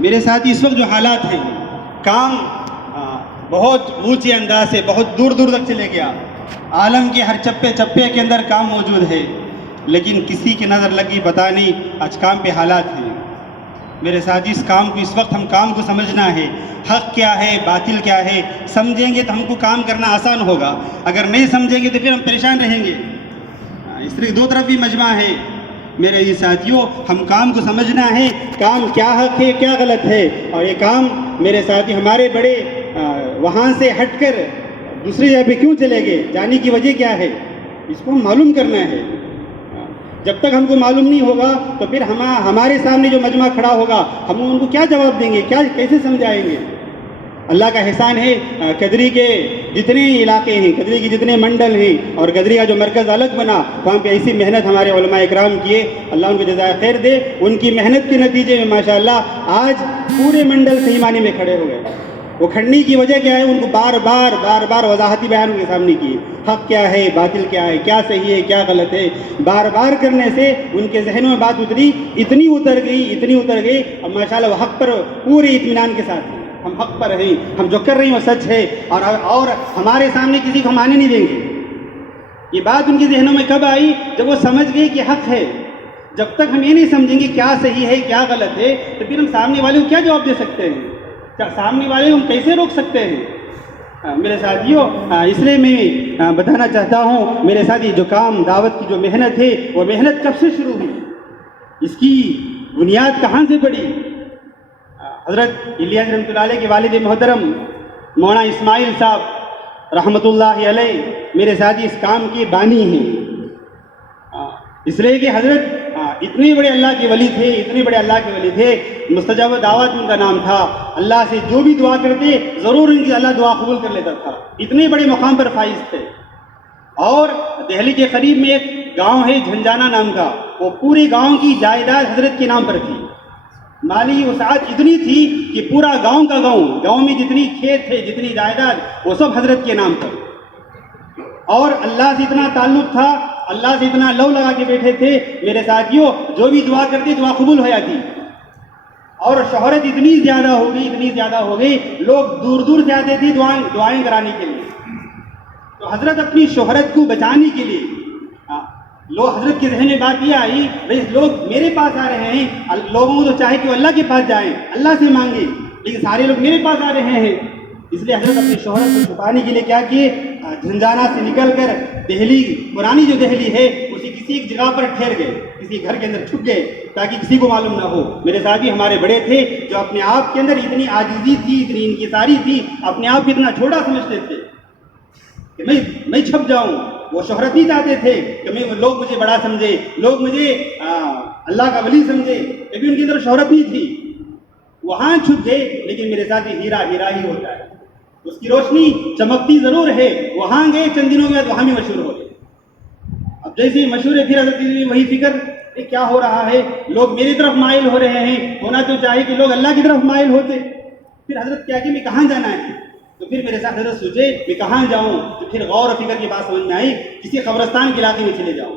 میرے ساتھ اس وقت جو حالات ہیں، کام بہت اونچے انداز سے بہت دور دور تک چلے گیا، عالم کے ہر چپے چپے کے اندر کام موجود ہے، لیکن کسی کی نظر لگی پتہ نہیں آج کام پہ حالات ہیں۔ میرے ساتھ اس کام کو، اس وقت ہم کام کو سمجھنا ہے، حق کیا ہے باطل کیا ہے، سمجھیں گے تو ہم کو کام کرنا آسان ہوگا، اگر نہیں سمجھیں گے تو پھر ہم پریشان رہیں گے۔ اس طرح دو طرف بھی مجمع ہے میرے یہ ساتھیوں، ہم کام کو سمجھنا ہے، کام کیا حق ہے کیا غلط ہے، اور یہ کام میرے ساتھی ہمارے بڑے وہاں سے ہٹ کر دوسری جگہ پہ کیوں چلے گئے، جانے کی وجہ کیا ہے، اس کو ہم معلوم کرنا ہے۔ جب تک ہم کو معلوم نہیں ہوگا تو پھر ہمارے سامنے جو مجمع کھڑا ہوگا ہم ان کو کیا جواب دیں گے، کیسے سمجھائیں گے۔ اللہ کا احسان ہے، قدری کے جتنے علاقے ہیں، قدری کے جتنے منڈل ہیں اور قدری کا جو مرکز الگ بنا، وہاں پہ ایسی محنت ہمارے علماء اکرام کیے، اللہ ان کو جزائے خیر دے۔ ان کی محنت کے نتیجے میں ماشاءاللہ آج پورے منڈل صحیح معنی میں کھڑے ہو گئے۔ وہ کھڑنے کی وجہ کیا ہے، ان کو بار بار وضاحتی بیان ان کے سامنے کیے، حق کیا ہے باطل کیا ہے، کیا صحیح ہے کیا غلط ہے، بار بار کرنے سے ان کے ذہنوں میں بات اتنی اتر گئی، اب ماشاءاللہ وہ حق پر پورے اطمینان کے ساتھ ہیں، ہم حق پر ہیں، ہم جو کر رہے ہیں وہ سچ ہے، اور ہمارے سامنے کسی کو ہم آنے نہیں دیں گے۔ یہ بات ان کے ذہنوں میں کب آئی؟ جب وہ سمجھ گئے کہ حق ہے۔ جب تک ہم یہ نہیں سمجھیں گے کیا صحیح ہے کیا غلط ہے تو پھر ہم سامنے والے کو کیا جواب دے سکتے ہیں، کیا سامنے والے کو ہم کیسے روک سکتے ہیں۔ میرے ساتھیوں، اس لیے میں بتانا چاہتا ہوں میرے ساتھی، جو کام دعوت کی جو محنت ہے وہ محنت کب سے شروع ہوئی، اس کی بنیاد کہاں سے پڑی۔ حضرت الیاس رحمۃ اللہ علیہ کے والد محترم مولانا اسماعیل صاحب رحمۃ اللہ علیہ میرے ساتھی اس کام کے بانی ہیں، اس لیے کہ حضرت اتنے بڑے اللہ کے ولی تھے، مستجاب دعوت ان کا نام تھا، اللہ سے جو بھی دعا کرتے ضرور ان کی اللہ دعا قبول کر لیتا تھا، اتنے بڑے مقام پر فائز تھے۔ اور دہلی کے قریب میں ایک گاؤں ہے جھنجانا نام کا، وہ پورے گاؤں کی جائیداد حضرت کے نام پر تھی، مالی وسعت اتنی تھی کہ پورا گاؤں میں جتنی کھیت تھے جتنی جائیداد وہ سب حضرت کے نام پر، اور اللہ سے اتنا تعلق تھا، اللہ سے اتنا لو لگا کے بیٹھے تھے میرے ساتھیوں، جو بھی دعا کرتے دعا قبول ہو جاتی، اور شہرت اتنی زیادہ ہو گئی لوگ دور دور سے آتے تھے دعائیں کرانے کے لیے۔ تو حضرت اپنی شہرت کو بچانے کے لیے لوگ، حضرت کے ذہن میں بات یہ آئی، بھئی لوگ میرے پاس آ رہے ہیں، لوگوں کو تو چاہے کہ وہ اللہ کے پاس جائیں، اللہ سے مانگیں، لیکن سارے لوگ میرے پاس آ رہے ہیں، اس لیے حضرت اپنی شہرت کو چھپانے کے لیے کیا کیے، جھنجانا سے نکل کر دہلی، پرانی جو دہلی ہے کسی ایک جگہ پر ٹھہر گئے، کسی گھر کے اندر چھپ گئے تاکہ کسی کو معلوم نہ ہو۔ میرے ساتھی ہمارے بڑے تھے جو اپنے آپ کے اندر اتنی عاجزی تھی، اتنی انکساری تھی، اپنے آپ کو اتنا چھوٹا سمجھتے تھے کہ میں چھپ جاؤں، وہ شہرت نہیں چاہتے تھے کہ لوگ مجھے بڑا سمجھے، لوگ مجھے اللہ کا ولی سمجھے، لیکن ان کی طرف شہرت نہیں تھی، وہاں چھپ گئے، لیکن میرے ساتھی ہیرا ہی ہوتا ہے، اس کی روشنی چمکتی ضرور ہے، وہاں گئے چند دنوں کے بعد وہاں بھی مشہور ہو گئے۔ اب جیسے ہی مشہور ہے پھر حضرت وہی فکر کیا ہو رہا ہے، لوگ میری طرف مائل ہو رہے ہیں، ہونا تو چاہیے کہ لوگ اللہ کی طرف مائل ہوتے۔ پھر حضرت کیا کہ میں کہاں جانا ہے، تو پھر میرے ساتھ حضرت سوچے میں کہاں جاؤں، تو پھر غور و فکر کی بات سمجھ میں آئی، کسی قبرستان کے علاقے میں چلے جاؤں۔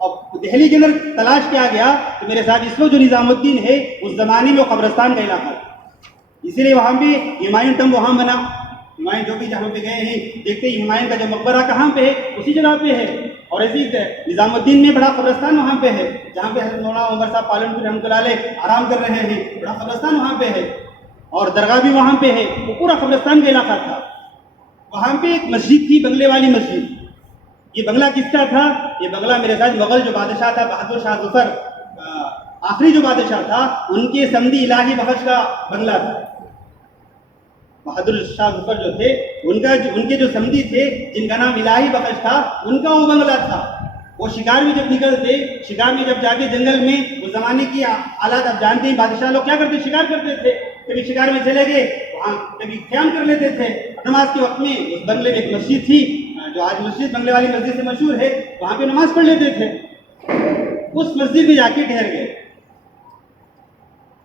اب دہلی کے اندر تلاش کیا گیا تو میرے ساتھ اس وقت جو نظام الدین ہے اس زمانے میں وہ قبرستان کا علاقہ تھا، اسی لیے وہاں پہ ہمایوں ٹمب وہاں بنا، ہمایوں جو بھی جہاں پہ گئے ہیں دیکھتے ہی ہمایوں کا جو مقبرہ کہاں پہ ہے اسی جگہ پہ ہے، اور اسی نظام الدین میں بڑا قبرستان وہاں پہ ہے جہاں پہ حضرت مولانا عمر صاحب پالنپور رحمۃ اللہ علیہ آرام کر رہے ہیں، بڑا قبرستان وہاں پہ ہے، اور درگاہ بھی وہاں پہ ہے، وہ پورا قبرستان کا علاقہ تھا۔ وہاں پہ ایک مسجد تھی، بنگلے والی مسجد۔ یہ بنگلہ کس کا تھا؟ یہ بنگلہ میرے ساتھ مغل جو بادشاہ تھا بہادر شاہ ظفر، آخری جو بادشاہ تھا، ان کے سمندی الہی بخش کا بنگلہ تھا۔ بہادر شاہ ظفر جو تھے ان کے جو سمندی تھے جن کا نام الہی بخش تھا، ان کا وہ بنگلہ تھا۔ وہ شکار میں جب نکلتے، شکار میں جب جاتے جنگل میں، اس زمانے کی حالات آپ جانتے ہیں، بادشاہ لوگ کیا کرتے، شکار کرتے تھے، کبھی شکار میں چلے گئے وہاں کبھی قیام کر لیتے تھے، نماز کے وقت میں اس بنگلے میں ایک مسجد تھی جو آج مسجد بنگلے والی مسجد سے مشہور ہے، وہاں پہ نماز پڑھ لیتے تھے۔ اس مسجد میں جا کے ٹھہر گئے،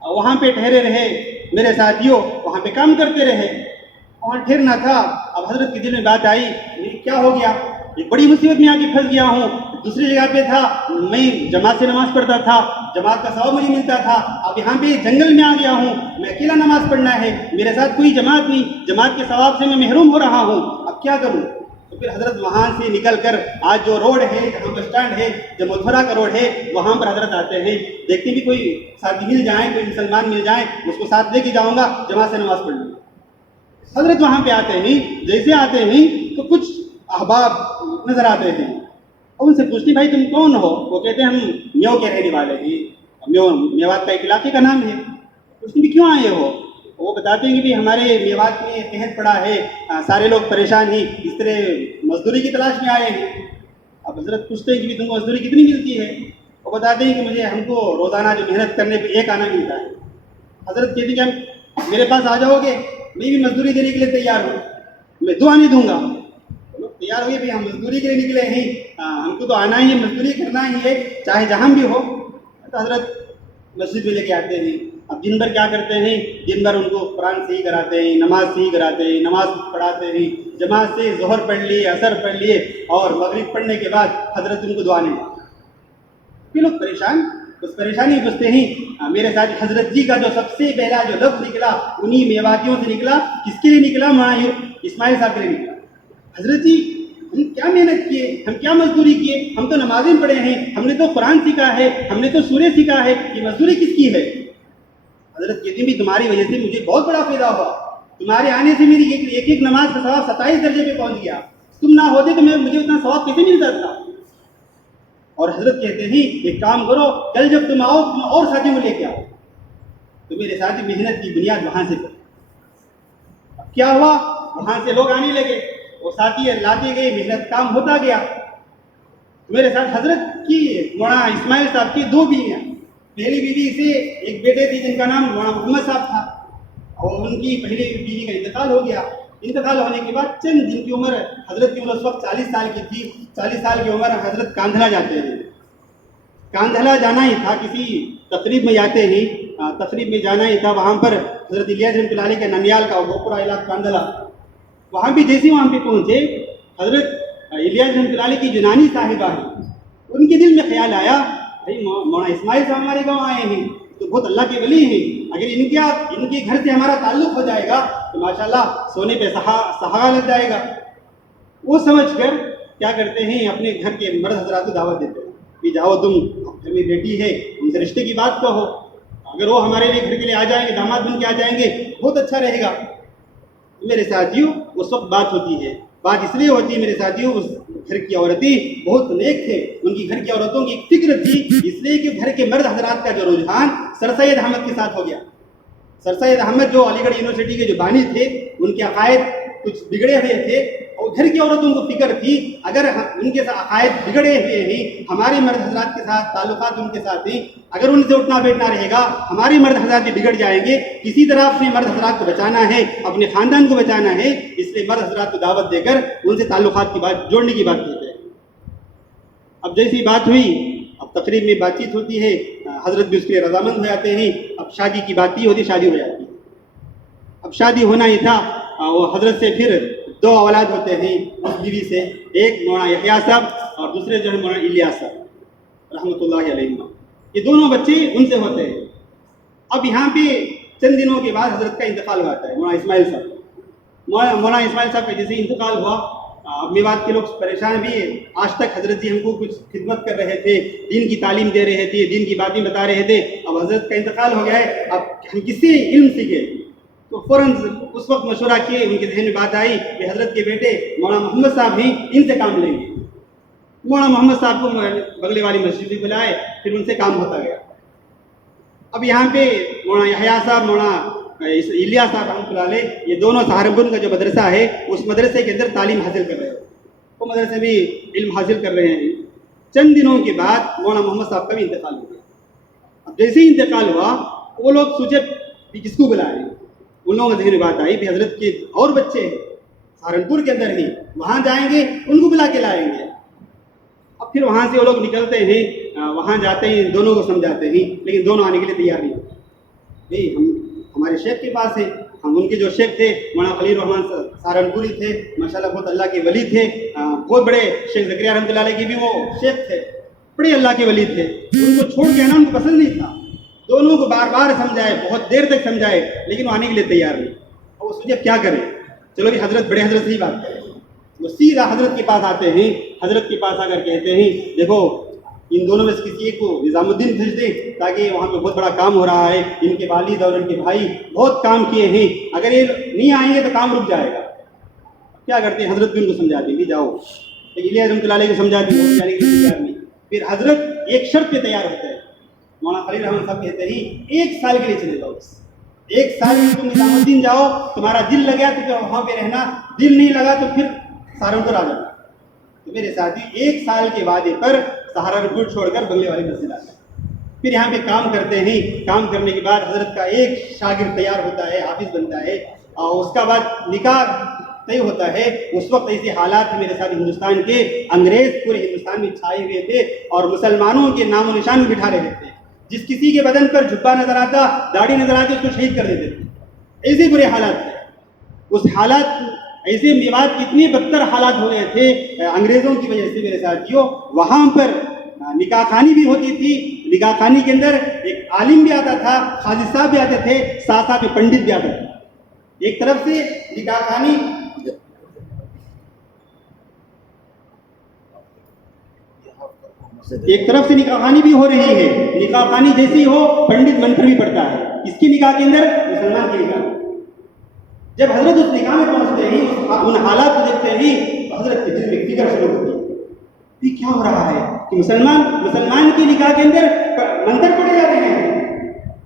وہاں پہ ٹھہرے رہے میرے ساتھیوں، وہاں پہ کام کرتے رہے، وہاں ٹھہرنا تھا۔ اب حضرت کے دل میں بات آئی کیا ہو گیا، ایک بڑی مصیبت میں آ کے پھنس گیا ہوں، دوسری جگہ پہ تھا، میں جماعت سے نماز پڑھتا تھا، جماعت کا ثواب مجھے ملتا تھا، اب اب یہاں پہ جنگل میں آ گیا ہوں, میں اکیلا نماز پڑھنا ہے, میرے ساتھ کوئی جماعت نہیں, جماعت کے ثواب سے میں محروم ہو رہا ہوں, اب کیا کروں؟ تو پھر حضرت وہاں سے نکل کر آج جو روڈ ہے, جہاں بس اسٹینڈ ہے, جو متھرا کا روڈ ہے, وہاں پر حضرت آتے ہیں. دیکھتے بھی کوئی ساتھی مل جائیں, کوئی مسلمان مل جائیں, اس کو ساتھ لے کے جاؤں گا, جماعت سے نماز پڑھوں گا. حضرت وہاں پہ آتے ہیں, جیسے آتے ہیں تو کچھ احباب نظر آتے ہیں, اور ان سے پوچھتے بھائی تم کون ہو؟ وہ کہتے ہیں ہم میو کے رہنے والے ہیں, میوات کا ایک علاقے کا نام ہے. پوچھتے بھی کیوں آئے ہو؟ وہ بتاتے ہیں کہ بھی ہمارے میوات میں قحط پڑا ہے, سارے لوگ پریشان ہیں, اس طرح مزدوری کی تلاش میں آئے ہیں. اب حضرت پوچھتے ہیں کہ بھی تم کو مزدوری کتنی ملتی ہے؟ وہ بتاتے ہیں کہ ہم کو روزانہ جو محنت کرنے پہ 1 آنا ملتا ہے. حضرت کہتے ہیں کہ ہم میرے پاس آ جاؤ گے, میں بھی مزدوری دینے کے لیے تیار ہوں, میں 2 آنے دوں گا. لوگ تیار ہو گئے, بھائی ہم مزدوری کے لیے نکلے ہیں, ہم کو تو آنا ہی ہے, مزدوری کرنا ہی ہے, چاہے جہاں بھی ہو. تو حضرت مسجد میں لے کے آتے ہیں. اب دن بھر کیا کرتے ہیں؟ دن بھر ان کو قرآن صحیح کراتے ہیں, نماز صحیح کراتے ہیں, نماز پڑھاتے ہیں, جماعت سے ظہر پڑھ لیے, عصر پڑھ لیے, اور مغرب پڑھنے کے بعد حضرت ان کو دعا نہیں دیتے. یہ لوگ پریشان, اس پریشانی پوچھتے ہیں. میرے ساتھ حضرت جی کا جو سب سے پہلا جو لفظ نکلا انہی میواتیوں سے نکلا. کس کے لیے نکلا؟ مولانا اسماعیل صاحب کے لیے نکلا. حضرت جی ہم کیا محنت کیے, ہم کیا مزدوری کیے, ہم تو نمازیں پڑھے ہیں, ہم نے تو قرآن سیکھا ہے, ہم نے تو سورہ سیکھا ہے, یہ مزدوری کس کی ہے؟ حضرت کہتے ہیں بھی تمہاری وجہ سے مجھے بہت بڑا فائدہ ہوا, تمہارے آنے سے میری ایک نماز کا ثواب 27 درجے پہ پہنچ گیا. تم نہ ہوتے تو مجھے اتنا ثواب کیسے ملتا تھا؟ اور حضرت کہتے ہیں ایک کام کرو, کل جب تم آؤ تم اور ساتھیوں کو لے کے آؤ. تو میرے ساتھی محنت کی بنیاد وہاں سے پڑی. اب کیا ہوا؟ وہاں سے لوگ آنے لگے, وہ ساتھی لاتے گئے, محنت کام ہوتا گیا. میرے ساتھ حضرت کی مولانا اسماعیل صاحب کی 2 بیویاں. پہلی بیوی سے ایک بیٹے تھے جن کا نام مولانا محمد صاحب تھا, اور ان کی پہلی بیوی کا انتقال ہو گیا. انتقال ہونے کے بعد چند دن کی عمر, حضرت کی عمر اس وقت 40 سال کی تھی. 40 سال کی عمر حضرت کاندھلا جاتے ہیں. کاندھلا جانا ہی تھا, کسی تقریب میں جاتے ہیں, تقریب میں جانا ہی تھا. وہاں پر حضرت الیاس رحمۃ اللہ علیہ کے ننیال کا گوپورہ علاقہ کاندھلا, وہاں بھی جیسے وہاں پہ پہنچے, حضرت الیاس رحمۃ اللہ علیہ کی جو نانی صاحبہ ہیں, ان کے دل میں خیال آیا بھائی مولانا اسماعیل صاحب ہمارے گاؤں آئے ہیں تو بہت اللہ کے ولی ہیں, اگر ان کے گھر سے ہمارا تعلق ہو جائے گا تو ماشاءاللہ سونے پہ سہاگا لگ جائے گا. وہ سمجھ کر کیا کرتے ہیں, اپنے گھر کے مرد حضرات کو دعوت دیتے ہیں کہ جاؤ تم, گھر میں بیٹی ہے, ان سے رشتے کی بات کہو, اگر وہ ہمارے لیے گھر کے لیے آ جائیں گے, داماد بن کے آ جائیں گے, بہت اچھا رہے گا. میرے ساتھیوں اس وقت بات ہوتی ہے, بات اس لیے ہوتی ہے میرے ساتھیوں, اس گھر کی عورتیں بہت نیک تھے, ان کی گھر کی عورتوں کی ایک فکر تھی, اس لیے کہ گھر کے مرد حضرات کا جو رجحان سر سید احمد کے ساتھ ہو گیا. سر سید احمد جو علی گڑھ یونیورسٹی کے جو بانی تھے, ان کے عقائد کچھ بگڑے ہوئے تھے, اور گھر کی عورتوں کو فکر تھی اگر ان کے عقائد بگڑے ہوئے ہیں, ہمارے مرد حضرات کے ساتھ تعلقات ان کے ساتھ ہیں, اگر ان سے اٹھنا بیٹھنا رہے گا ہمارے مرد حضرات بھی بگڑ جائیں گے. کسی طرح اپنے مرد حضرات کو بچانا ہے, اپنے خاندان کو بچانا ہے, اس لیے مرد حضرات کو دعوت دے کر ان سے تعلقات کی بات جوڑنے کی بات کی جائے. اب جیسی بات ہوئی, اب تقریب میں بات چیت ہوتی ہے, حضرت بھی اس کے رضامند ہو جاتے ہیں. اب شادی کی بات یہ ہوتی, شادی ہو جاتی ہے. اب شادی ہونا ہی تھا, وہ حضرت سے پھر 2 اولاد ہوتے ہیں اس بیوی سے, ایک مولانا یحییٰ صاحب اور دوسرے جو ہے مولانا الیاس صاحب رحمۃ اللہ علیہ. یہ دونوں بچے ان سے ہوتے ہیں. اب یہاں پہ چند دنوں کے بعد حضرت کا انتقال ہو جاتا ہے. مولانا اسماعیل صاحب مولانا اسماعیل صاحب کا جیسے انتقال ہوا, اب میوات کے لوگ پریشان بھی ہیں. آج تک حضرت جی ہم کو کچھ خدمت کر رہے تھے, دین کی تعلیم دے رہے تھے, دین کی باتیں بتا رہے تھے, اب حضرت کا انتقال ہو گیا ہے, اب ہم کس سے علم سیکھیں؟ تو فوراً اس وقت مشورہ کیے, ان کے ذہن میں بات آئی کہ حضرت کے بیٹے مولانا محمد صاحب ہیں, ان سے کام لیں گے. مولانا محمد صاحب کو بغل والی مسجد میں بلائے, پھر ان سے کام ہوتا گیا. اب یہاں پہ مولانا یحییٰ صاحب, مولانا الیاس صاحب رحمۃ اللہ علیہ, یہ دونوں سہارنپور کا جو مدرسہ ہے اس مدرسے کے اندر تعلیم حاصل کر رہے ہیں, وہ مدرسے بھی علم حاصل کر رہے ہیں. چند دنوں کے بعد مولانا محمد صاحب کا بھی انتقال ہو گیا. اب جیسے ہی انتقال ہوا, وہ لوگ سوچے کہ کس کو بلائیں. ان لوگوں کے ذہن میں بات آئی کہ حضرت کے اور بچے ہیں سہارنپور کے اندر ہی, وہاں جائیں گے, ان کو بلا کے لائیں گے. اب پھر وہاں سے وہ لوگ نکلتے ہیں, وہاں جاتے ہیں, دونوں کو سمجھاتے ہیں, لیکن دونوں آنے کے لیے تیار نہیں ہوتے. نہیں, ہم ہمارے شیخ کے پاس ہیں, ہم ان کے جو شیخ تھے مولانا خلیل الرحمان سہارنپوری تھے, ماشاءاللہ بہت اللہ کے ولی تھے, بہت بڑے شیخ زکریا رحمۃ اللہ علیہ کے بھی وہ شیخ تھے, بڑے اللہ کے ولی تھے. ان کو چھوڑ کے آنا ان کو پسند نہیں تھا. دونوں کو بار بار سمجھائے، بہت دیر تک سمجھائے، لیکن وہ آنے کے لیے تیار نہیں. اور وہ سوچے اب کیا کریں. چلو بھی حضرت بڑے حضرت سے ہی بات کریں. وہ سیدھا حضرت کے پاس آتے ہیں. حضرت کے پاس آ کر کہتے ہیں دیکھو ان دونوں میں سے کسی ایک کو نظام الدین بھیج دیں، تاکہ وہاں پہ بہت بڑا کام ہو رہا ہے، ان کے والد اور ان کے بھائی بہت کام کیے ہیں، اگر یہ نہیں آئیں گے تو کام رک جائے گا. کیا کرتے ہیں حضرت بھی ان کو سمجھاتے ہیں جاؤ. لیکن رحمۃ اللہ علیہ کو سمجھاتے ہیں وہ جانے کے لیے تیار نہیں. پھر حضرت ایک شرط پہ تیار ہوتا ہے. مولانا خلیل رحمۃ صاحب کہتے ہیں 1 سال کے لیے چلے جاؤ، 1 سال میں تم نظام الدین جاؤ، تمہارا دل لگا تو پھر وہاں پہ رہنا، دل نہیں لگا تو پھر سہارنپور آ جانا. تو میرے ساتھی 1 سال کے وعدے پر سہارنپور چھوڑ کر بنگلے والی مسجد آتے ہیں. پھر یہاں پہ کام کرتے ہیں. کام کرنے کے بعد حضرت کا ایک شاگرد تیار ہوتا ہے، حافظ بنتا ہے، اور اس کا بعد نکاح طے ہوتا ہے. اس وقت ایسے حالات میرے ساتھ ہندوستان کے، انگریز پورے ہندوستان میں چھائے ہوئے تھے اور مسلمانوں کے نام و نشان بٹھا رہے تھے. جس کسی کے بدن پر جھبا نظر آتا، داڑھی نظر آتی، اس کو شہید کر دیتے تھے. ایسے برے حالات تھے. اس حالات ایسے میوات اتنے بدتر حالات ہو گئے تھے انگریزوں کی وجہ سے میرے ساتھیوں. وہاں پر نکاح خوانی بھی ہوتی تھی. نکاح خوانی کے اندر ایک عالم بھی آتا تھا، قاضی صاحب بھی آتے تھے، ساتھ ساتھ پنڈت بھی آتے تھے. ایک طرف سے نکاح خوانی نکاح خوانی بھی ہو رہی ہے. نکاح خوانی جیسی ہو، پنڈت منتر بھی پڑتا ہے. اس کی نکاح کے اندر مسلمان کی نکاح. جب حضرت اس نکاح میں پہنچتے ہیں، ان حالات کو دیکھتے ہیں، تو حضرت کے دل میں فکر شروع ہوتی ہے یہ کیا ہو رہا ہے کہ مسلمان کی نکاح کے اندر منتر پڑے جا رہے ہیں.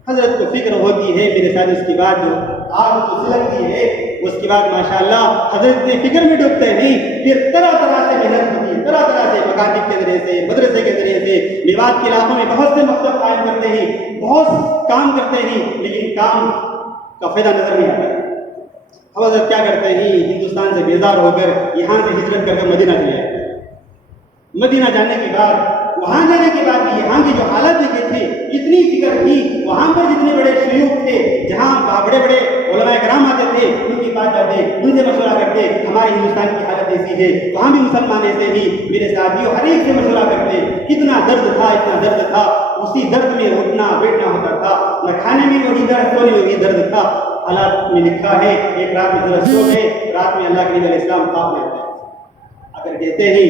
حضرت کو فکر ہوتی ہے میرے ساتھ. اس کے بعد جو آگ کو سلگتی ہے، اس کے بعد ماشاءاللہ حضرت نے فکر میں ڈوبتے ہیں. پھر طرح طرح سے محنت ہوتی ہے، طرح طرح سے مکاتب کے ذریعے سے، مدرسے کے ذریعے سے، میوات کے علاقوں میں بہت سے مکتب قائم کرتے ہیں، بہت کام کرتے ہیں، لیکن کام کا فائدہ نظر نہیں آتا. اب حضرت کیا کرتے ہیں، ہندوستان سے بیزار ہو کر یہاں سے ہجرت کر مدینہ چلے جاتے ہیں. مدینہ جانے کے بعد، وہاں جانے کے بعد بھی یہاں کی جو حالت دیکھے تھے، اتنی فکر تھی. وہاں پر جتنے بڑے شیوخ تھے، جہاں بڑے بڑے علماء کرام آتے تھے، ان کے پاس جاتے، ان سے مشورہ کرتے، ہمارے ہندوستان کی حالت ایسی ہے، وہاں بھی مسلمان ایسے ہی. میرے ساتھیوں ہر ایک سے مشورہ کرتے. اتنا درد تھا، اتنا درد تھا. اسی درد میں اٹھنا بیٹھنا ہوتا تھا. نہ کھانے میں وہی درد، سونے میں وہی درد تھا. حالات میں لکھا ہے ایک رات میں حضرت سو گئے. رات میں اللہ کے نبی علیہ السلام خواب میں آتے اگر کہتے ہیں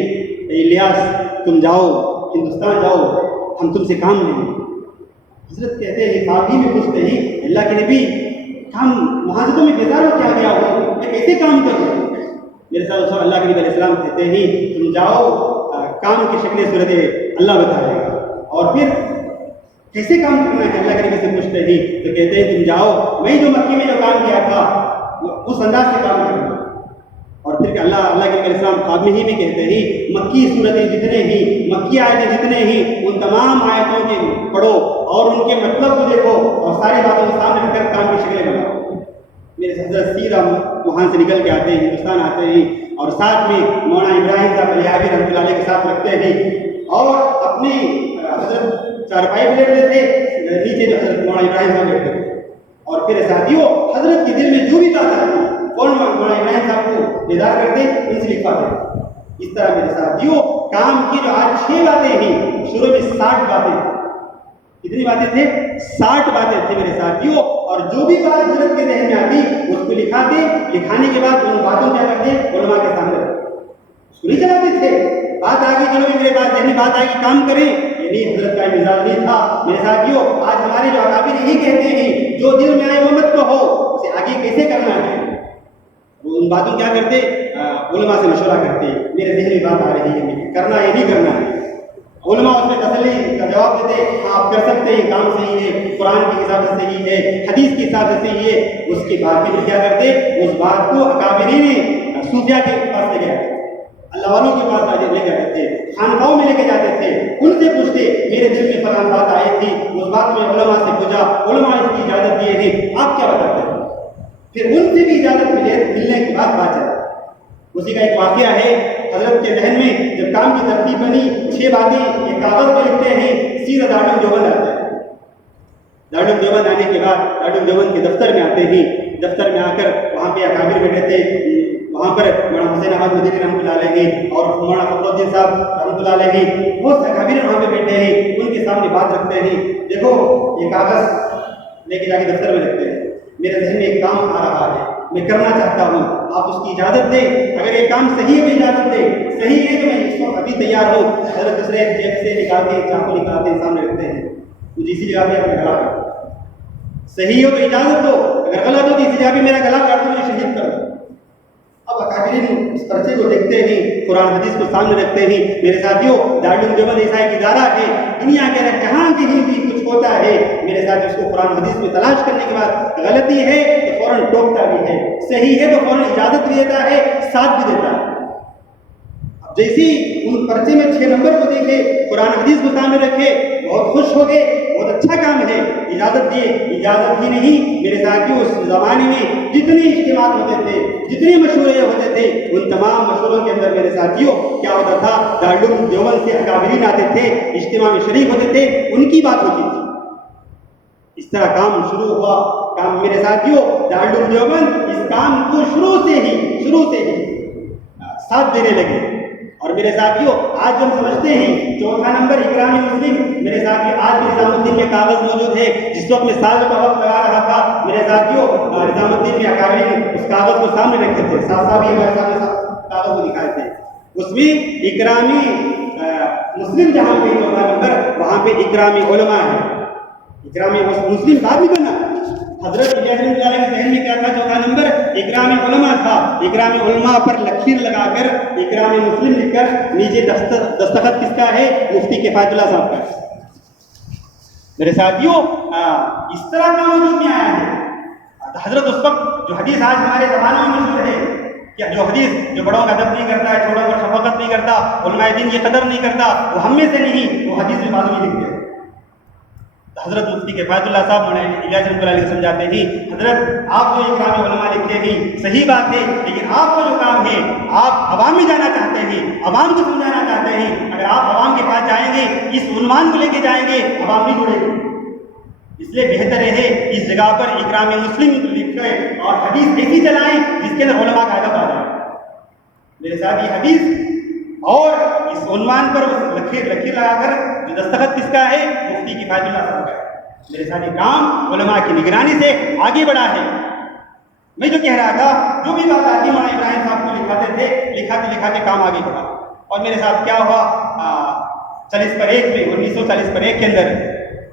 الیاس تم جاؤ ہندوستان جاؤ، ہم تم سے کام لیں گے. حضرت کہتے ہیں خواب ہی میں پوچھتے ہیں اللہ کے نبی ہم وہاں سے تمہیں بیزار ہو کیا گیا ہو، میں کیسے کام کروں. میرے ساتھ اللہ کے نبی علیہ السلام کہتے ہیں تم جاؤ، کام کی شکل صورت اللہ بتائے گا. اور پھر کیسے کام کرنا ہے اللہ کے نبی سے پوچھتے ہیں تو کہتے ہیں تم جاؤ، میں جو مکی میں جو کام کیا تھا اس انداز سے کام کروں. اور پھر اللہ کے نبی علیہ السلام خواب میں ہی بھی کہتے ہیں مکی صورتیں جتنے ہی، مکی آیتیں جتنے ہی، ان تمام آیتوں کے پڑھو اور ان کے مطلب کو دیکھو اور ساری باتوں کو سامنے رکھ کر کام کی شکلیں بناؤ. میرے حضرت سیدھا وہاں سے نکل کے آتے ہیں، ہندوستان آتے ہیں، اور ساتھ میں مولانا ابراہیم صاحب علیہ رحمۃ اللہ علیہ کے ساتھ رکھتے ہیں. اور اپنے حضرت چارپائی بھی لیتے تھے، نیچے جو حضرت مولانا ابراہیم صاحب بیٹھتے تھے. اور پھر ساتھیوں حضرت کے دل میں جو بھی بات آتی مولانا ابراہیم صاحب کو بیدار کرتے، ان سے لکھواتے. اس طرح میرے ساتھیوں کام کی جو آج 6 باتیں ہیں، شروع میں 60 باتیں تھیں. کتنی باتیں تھے؟ 60 باتیں تھے میرے ساتھیوں. اور جو بھی بات حضرت کے ذہن میں آتی اس کو لکھاتے. لکھانے کے بعد ان باتوں کیا کرتے علماء کے سامنے اس کو نہیں چلاتے تھے. بات آ گئی چلو میرے پاس ذہنی بات آئے گی کام کریں، یہ نہیں حضرت کا مزاج نہیں تھا. میرے ساتھیوں آج ہمارے جو اکابر یہی کہتے ہیں جو دل میں آئے وہ مت کہو، اسے آگے کیسے کرنا ہے. وہ ان باتوں کیا کرتے علماء سے مشورہ کرتے. میرے ذہن میں بات آ رہی ہے کرنا ہے نہیں کرنا ہے. علماء اس میں تسلی کا جواب دیتے آپ کر سکتے ہیں، کام صحیح ہے، قرآن کے حساب سے صحیح ہے، حدیث کے حساب سے صحیح ہے. اس کے بعد بھی کیا کرتے اس بات کو اکابرین صوفیہ کے پاس لے گئے، اللہ والوں کے پاس لے کے آتے تھے، خانقاہوں میں لے کے جاتے تھے. ان سے پوچھتے میرے دل میں فلاں بات آئی تھی، اس بات میں علماء سے پوچھا، علماء اس کی اجازت دیے ہیں، آپ کیا بتاتے ہیں. پھر ان سے بھی اجازت ملنے کے بعد بات چلا. اسی کا ایک واقعہ ہے حضرت کے ذہن میں جب کام کی ترتیب بنی 6 باتیں ایک کاغذ پہ لکھتے ہیں، سیدھا دارالعلوم دیوبند آتے ہیں. دارالعلوم دیوبند آنے کے بعد دارالعلوم دیوبند کے دفتر میں آتے ہیں. دفتر میں آ کر وہاں پہ اکابر بیٹھے تھے، وہاں پر مولانا حسین احمد مدنی رحمۃ اللہ علیہ اور مولانا فخر الدین صاحب رحمۃ اللہ علیہ بہت اکابر وہاں پہ بیٹھے ہیں، ان کے سامنے بات رکھتے ہیں. دیکھو یہ کاغذ لے کے جا کے دفتر میں رکھتے ہیں، میرے ذہن میں ایک کام آ رہا ہے، میں کرنا چاہتا ہوں، آپ اس کی اجازت دیں. اگر یہ کام صحیح ہے تو اجازت دیں، صحیح ہے تو میں اس وقت ابھی تیار ہوں. حضرت دوسرے جیب سے نکالتے ہیں، چاقو نکالتے ہیں، سامنے رکھتے ہیں، مجھے اسی جگہ پہ اپنا گلا کاٹ. صحیح ہو تو اجازت دو، اگر غلط ہو تو اسی جگہ پہ میرا گلا کاٹ دو، مجھے شہید کر دو. اب اکابرین اس پرچے کو دیکھتے ہیں، قرآن حدیث کو سامنے رکھتے ہیں. میرے ساتھیوں، دارالعلوم دیوبند ایسا ایک ادارہ ہے، دنیا کے اندر جہاں کہیں بھی کچھ ہوتا ہے، میرے ساتھ اس کو قرآن حدیث میں تلاش کرنے کے بعد غلطی ہے تو فوراً ٹوکتا بھی ہے، صحیح ہے تو فوراً اجازت بھی دیتا ہے، ساتھ بھی دیتا ہے. اب جیسے ان پرچے میں 6 نمبر کو دیکھے، قرآن حدیث کو سامنے رکھے، بہت خوش ہو گئے، بہت اچھا کام ہے، اجازت دیے. اجازت ہی نہیں میرے ساتھیوں، اس زمانے میں جتنے اجتماعات ہوتے تھے، جتنے مشورے ہوتے تھے، ان تمام مشوروں کے اندر میرے ساتھیوں کیا ہوتا تھا، دارالعلوم دیوبند سے اکابرین آتے تھے، اجتماع میں شریک ہوتے تھے، ان کی بات ہوتی تھی. اس طرح کام شروع ہوا. کام میرے ساتھیوں، دارالعلوم دیوبند اس کام کو شروع سے ہی ساتھ دینے لگے. اور میرے ساتھیوں، آج ہم سمجھتے ہیں 4 نمبر اکرام مسلم، میرے ساتھیوں آج بھی نظام الدین میں کاغذ موجود ہے. جس وقت میں سال کا وقت لگا رہا تھا، میرے ساتھیوں نظام الدین میں اکابرین اس کاغذ کو سامنے رکھتے تھے، صاحب ہی ہمارے سامنے کاغذ کو دکھائے تھے. اس میں اکرامی مسلم جہاں پہ 4 نمبر، وہاں پہ اکرامی علماء ہے. اکرامی مسلم بعد میں بنا. حضرت الیاس رحمۃ اللہ علیہ کے ذہن میں کیا تھا؟ 4 نمبر اکرام علماء تھا. اکرام علماء پر لکیر لگا کر اکرام مسلم لکھ کر نیچے دستخط کس کا ہے؟ مفتی کفایت اللہ صاحب کا. میرے ساتھیوں، اس طرح کا وجود میں آیا ہے. حضرت اس وقت جو حدیث آج ہمارے زمانے میں مشہور ہے کہ جو حدیث جو بڑوں کا ادب نہیں کرتا ہے، چھوٹوں پر شفقت نہیں کرتا، علماء دین کی قدر نہیں کرتا، وہ ہم میں سے نہیں، وہ حدیث میں بعض میں لکھتے ہیں. حضرت مفتی کفایت اللہ صاحب الیاس رحمۃ اللہ علیہ سمجھاتے ہیں، حضرت آپ جو اکرام علماء لکھتے ہیں صحیح بات ہے، لیکن آپ کا جو کام ہے، آپ عوام میں جانا چاہتے ہیں، عوام کو سمجھانا چاہتے ہیں. اگر آپ عوام کے پاس جائیں گے، اس عنوان کو لے کے جائیں گے، عوام نہیں جڑے گی. اس لیے بہتر ہے اس جگہ پر اکرام مسلم لکھیں اور حدیث ایسی چلائیں جس کے اندر علماء کا ادب آ جائے. میرے ساتھ یہ حدیث اور اس عنوان پر لکیر لگا کر جو دستخط کس کا ہے؟ مفتی کفایت اللہ صاحب کا ہے. میرے ساتھ یہ کام علماء کی نگرانی سے آگے بڑھا ہے. میں جو کہہ رہا تھا، جو بھی بات آتی مولانا ابراہیم صاحب کو لکھاتے تھے، لکھاتے کام آگے بڑھا. اور میرے ساتھ کیا ہوا، 40/1 میں 1940/1 کے اندر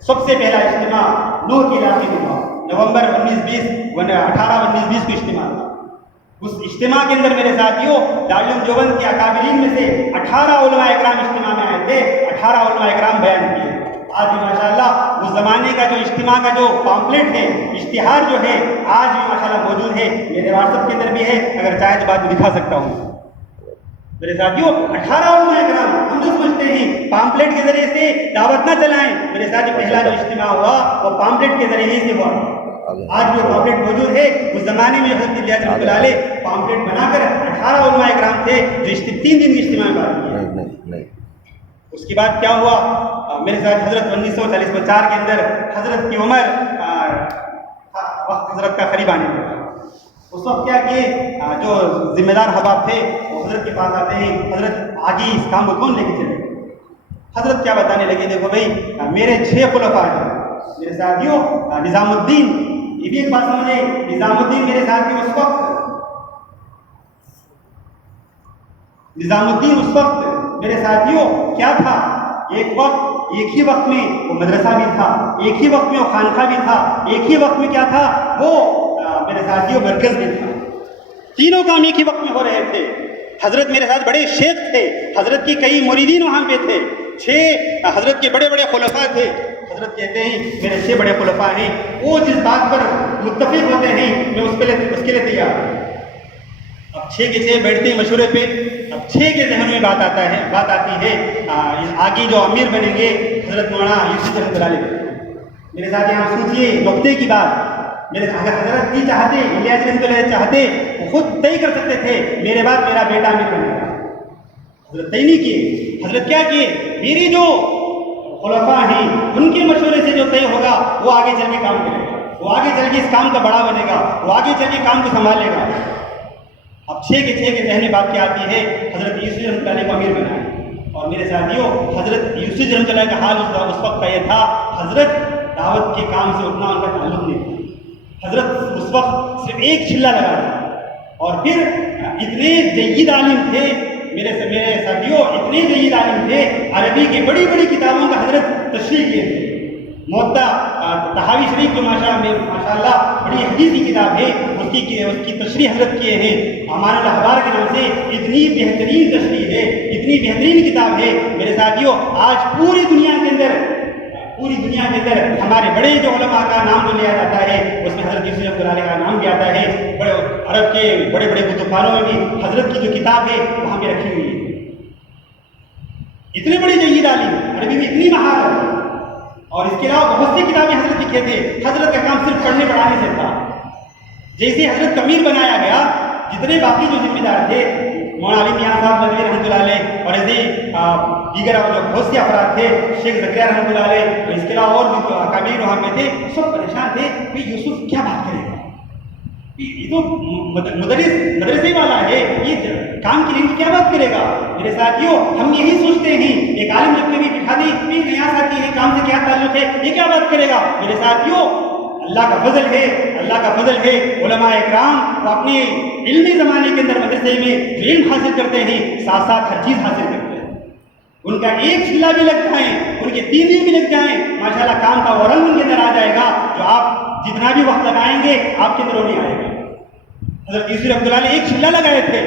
سب سے پہلا اجتماع نور کے علاقے میں ہوا. نومبر 18/19/20 کو اجتماع تھا. اس اجتماع کے اندر میرے ساتھیوں دارالعلوم دیوبند کے اکابرین میں سے 18 علماء اکرام اجتماع میں آئے تھے. 18 علماء اکرام بیان کیے. آج بھی ماشاءاللہ اس زمانے کا جو اجتماع کا جو پامپلیٹ ہے، اشتہار جو ہے، آج بھی ماشاءاللہ موجود ہے. میرے واٹس ایپ کے اندر بھی ہے، اگر چاہے تو بعد میں دکھا سکتا ہوں. میرے ساتھیوں 18 علماء اکرام، ہم جو سمجھتے ہیں پامپلیٹ کے ذریعے سے دعوت نہ چلائیں. میرے ساتھ پہلا جو اجتماع ہوا وہ پامپلیٹ کے ذریعے ہی سے ہوا. آج جو پامپلیٹ موجود ہے، اس زمانے میں حضرت الیاس رحمۃ اللہ علیہ پامپلیٹ بنا کر 18 علماء اکرام تھے جو 3 دن کے اجتماع میں بات کیے. اس کے بعد کیا ہوا میرے ساتھ، حضرت 1940/4 کے اندر حضرت کی عمر وقت حضرت کا قریب آنے لگا. اس وقت کیا کہ جو ذمہ دار احباب تھے وہ حضرت کے پاس آتے ہیں، حضرت آگے اس کام کو کون لے کے چلے. حضرت کیا بتانے لگے، دیکھو بھائی میرے 6 خلفاء ہیں. میرے ساتھیوں نظام الدین، یہ بھی ایک بات سمجھے، نظام الدین میرے ساتھیوں اس وقت میرے ساتھیوں کیا تھا، ایک ہی وقت میں وہ مدرسہ بھی تھا، ایک ہی وقت میں وہ خانقاہ بھی تھا، ایک ہی وقت میں کیا تھا، وہ میرے ساتھیوں مرکز بھی تھا. تینوں کام ایک ہی وقت میں ہو رہے تھے. حضرت میرے ساتھ بڑے شیخ تھے، حضرت کی کئی مریدین وہاں پہ تھے. 6 حضرت کے بڑے خلفاء تھے. حضرت کہتے ہیں میرے 6 بڑے خلفاء ہیں، وہ جس بات پر متفق ہوتے ہیں میں اس کے لیے تیار ہوں. اب 6 کے 6 بیٹھتے ہیں مشورے پہ. اب 6 کے ذہن میں بات آتی ہے آگے جو امیر بنیں گے حضرت مولانا یوسف رحمۃ اللہ علیہ. میرے ساتھ یہاں سوچیے نقطے کی بات. میرے اگر حضرت کی چاہتے، الیاس رحمۃ اللہ چاہتے، وہ خود طے کر سکتے تھے میرے بعد میرا بیٹا امیر بنے گا. حضرت طے نہیں کیے. حضرت کیا کیے، میری جو خلفاء ہیں ان کے مشورے سے جو طے ہوگا وہ آگے چل کے کام کرے گا، وہ آگے چل کے اس کام کا بڑا بنے گا، وہ آگے چل کے کام کو سنبھالے گا. اب 6 کے ذہن میں بات کیا آتی ہے، حضرت یوسف رحمۃ اللہ علیہ کو امیر بنائے. اور میرے ساتھیوں، حضرت یوسف رحمۃ اللہ کا حال اس وقت کا یہ تھا، حضرت دعوت کے کام سے اتنا ان کا تعلق نہیں تھا. حضرت اس وقت صرف ایک چلہ لگا تھا، اور پھر اتنے جید عالم تھے میرے ساتھیوں، اتنے جید عالم تھے، عربی کی بڑی بڑی کتابوں کا حضرت تشریح کیے تھے. موطا تحاوی شریف جو ماشاء اللہ بڑی حدیثی کتاب ہے، اس کی تشریح حضرت کیے ہیں. امان الاحبار کے نام سے اتنی بہترین تشریح ہے، اتنی بہترین کتاب ہے میرے ساتھیوں. آج پوری دنیا کے اندر ہمارے بڑے جو علماء کا نام جو لیا جاتا ہے، اس میں حضرت یوسف رحمۃ اللہ علیہ کا نام بھی آتا ہے. بڑے عرب کے بڑے بڑے کتب خانوں میں بھی حضرت کی جو کتاب ہے وہاں پہ رکھی ہوئی ہے. اتنے بڑے جید عالم، عربی میں اتنی مہارت، اور اس کے علاوہ بہت سی کتابیں حضرت لکھے تھے. حضرت کا کام صرف پڑھنے پڑھانے سے تھا. جیسے حضرت کا امیر بنایا گیا، جتنے باقی جو ذمہ دار تھے، مولانا علی میاں صاحب ندوی رحمۃ اللہ علیہ، اور ایسے دیگر جو بہت سے افراد تھے، شیخ زکریا رحمۃ اللہ علیہ، اور اس کے علاوہ اور بھی اکابر وہاں پہ تھے، سب پریشان تھے کہ یوسف کیا بات کرے گا، یہ تو مدرسے والا ہے، یہ کام کے لیے کیا بات کرے گا. میرے ساتھیوں، ہم یہی سوچتے ہیں، ایک عالم جب کبھی بٹھا دی، نیا ساتھی ہے، کام سے کیا تعلق ہے، یہ کیا بات کرے گا. میرے ساتھیوں، اللہ کا فضل ہے. علماء اکرام وہ اپنے علمی زمانے کے اندر مدرسے میں جو علم حاصل کرتے ہیں، ساتھ ساتھ ہر چیز حاصل کرتے ہیں. ان کا ایک چلہ بھی لگ جائیں، ان کے 3 دن بھی لگ جائیں، ماشاءاللہ کام کا ورن ان کے اندر آ جائے گا، جو آپ جتنا بھی وقت لگائیں گے آپ کے اندر نہیں آئے گا. حضرت یوسف رحمۃ اللہ علیہ ایک چلہ لگائے تھے،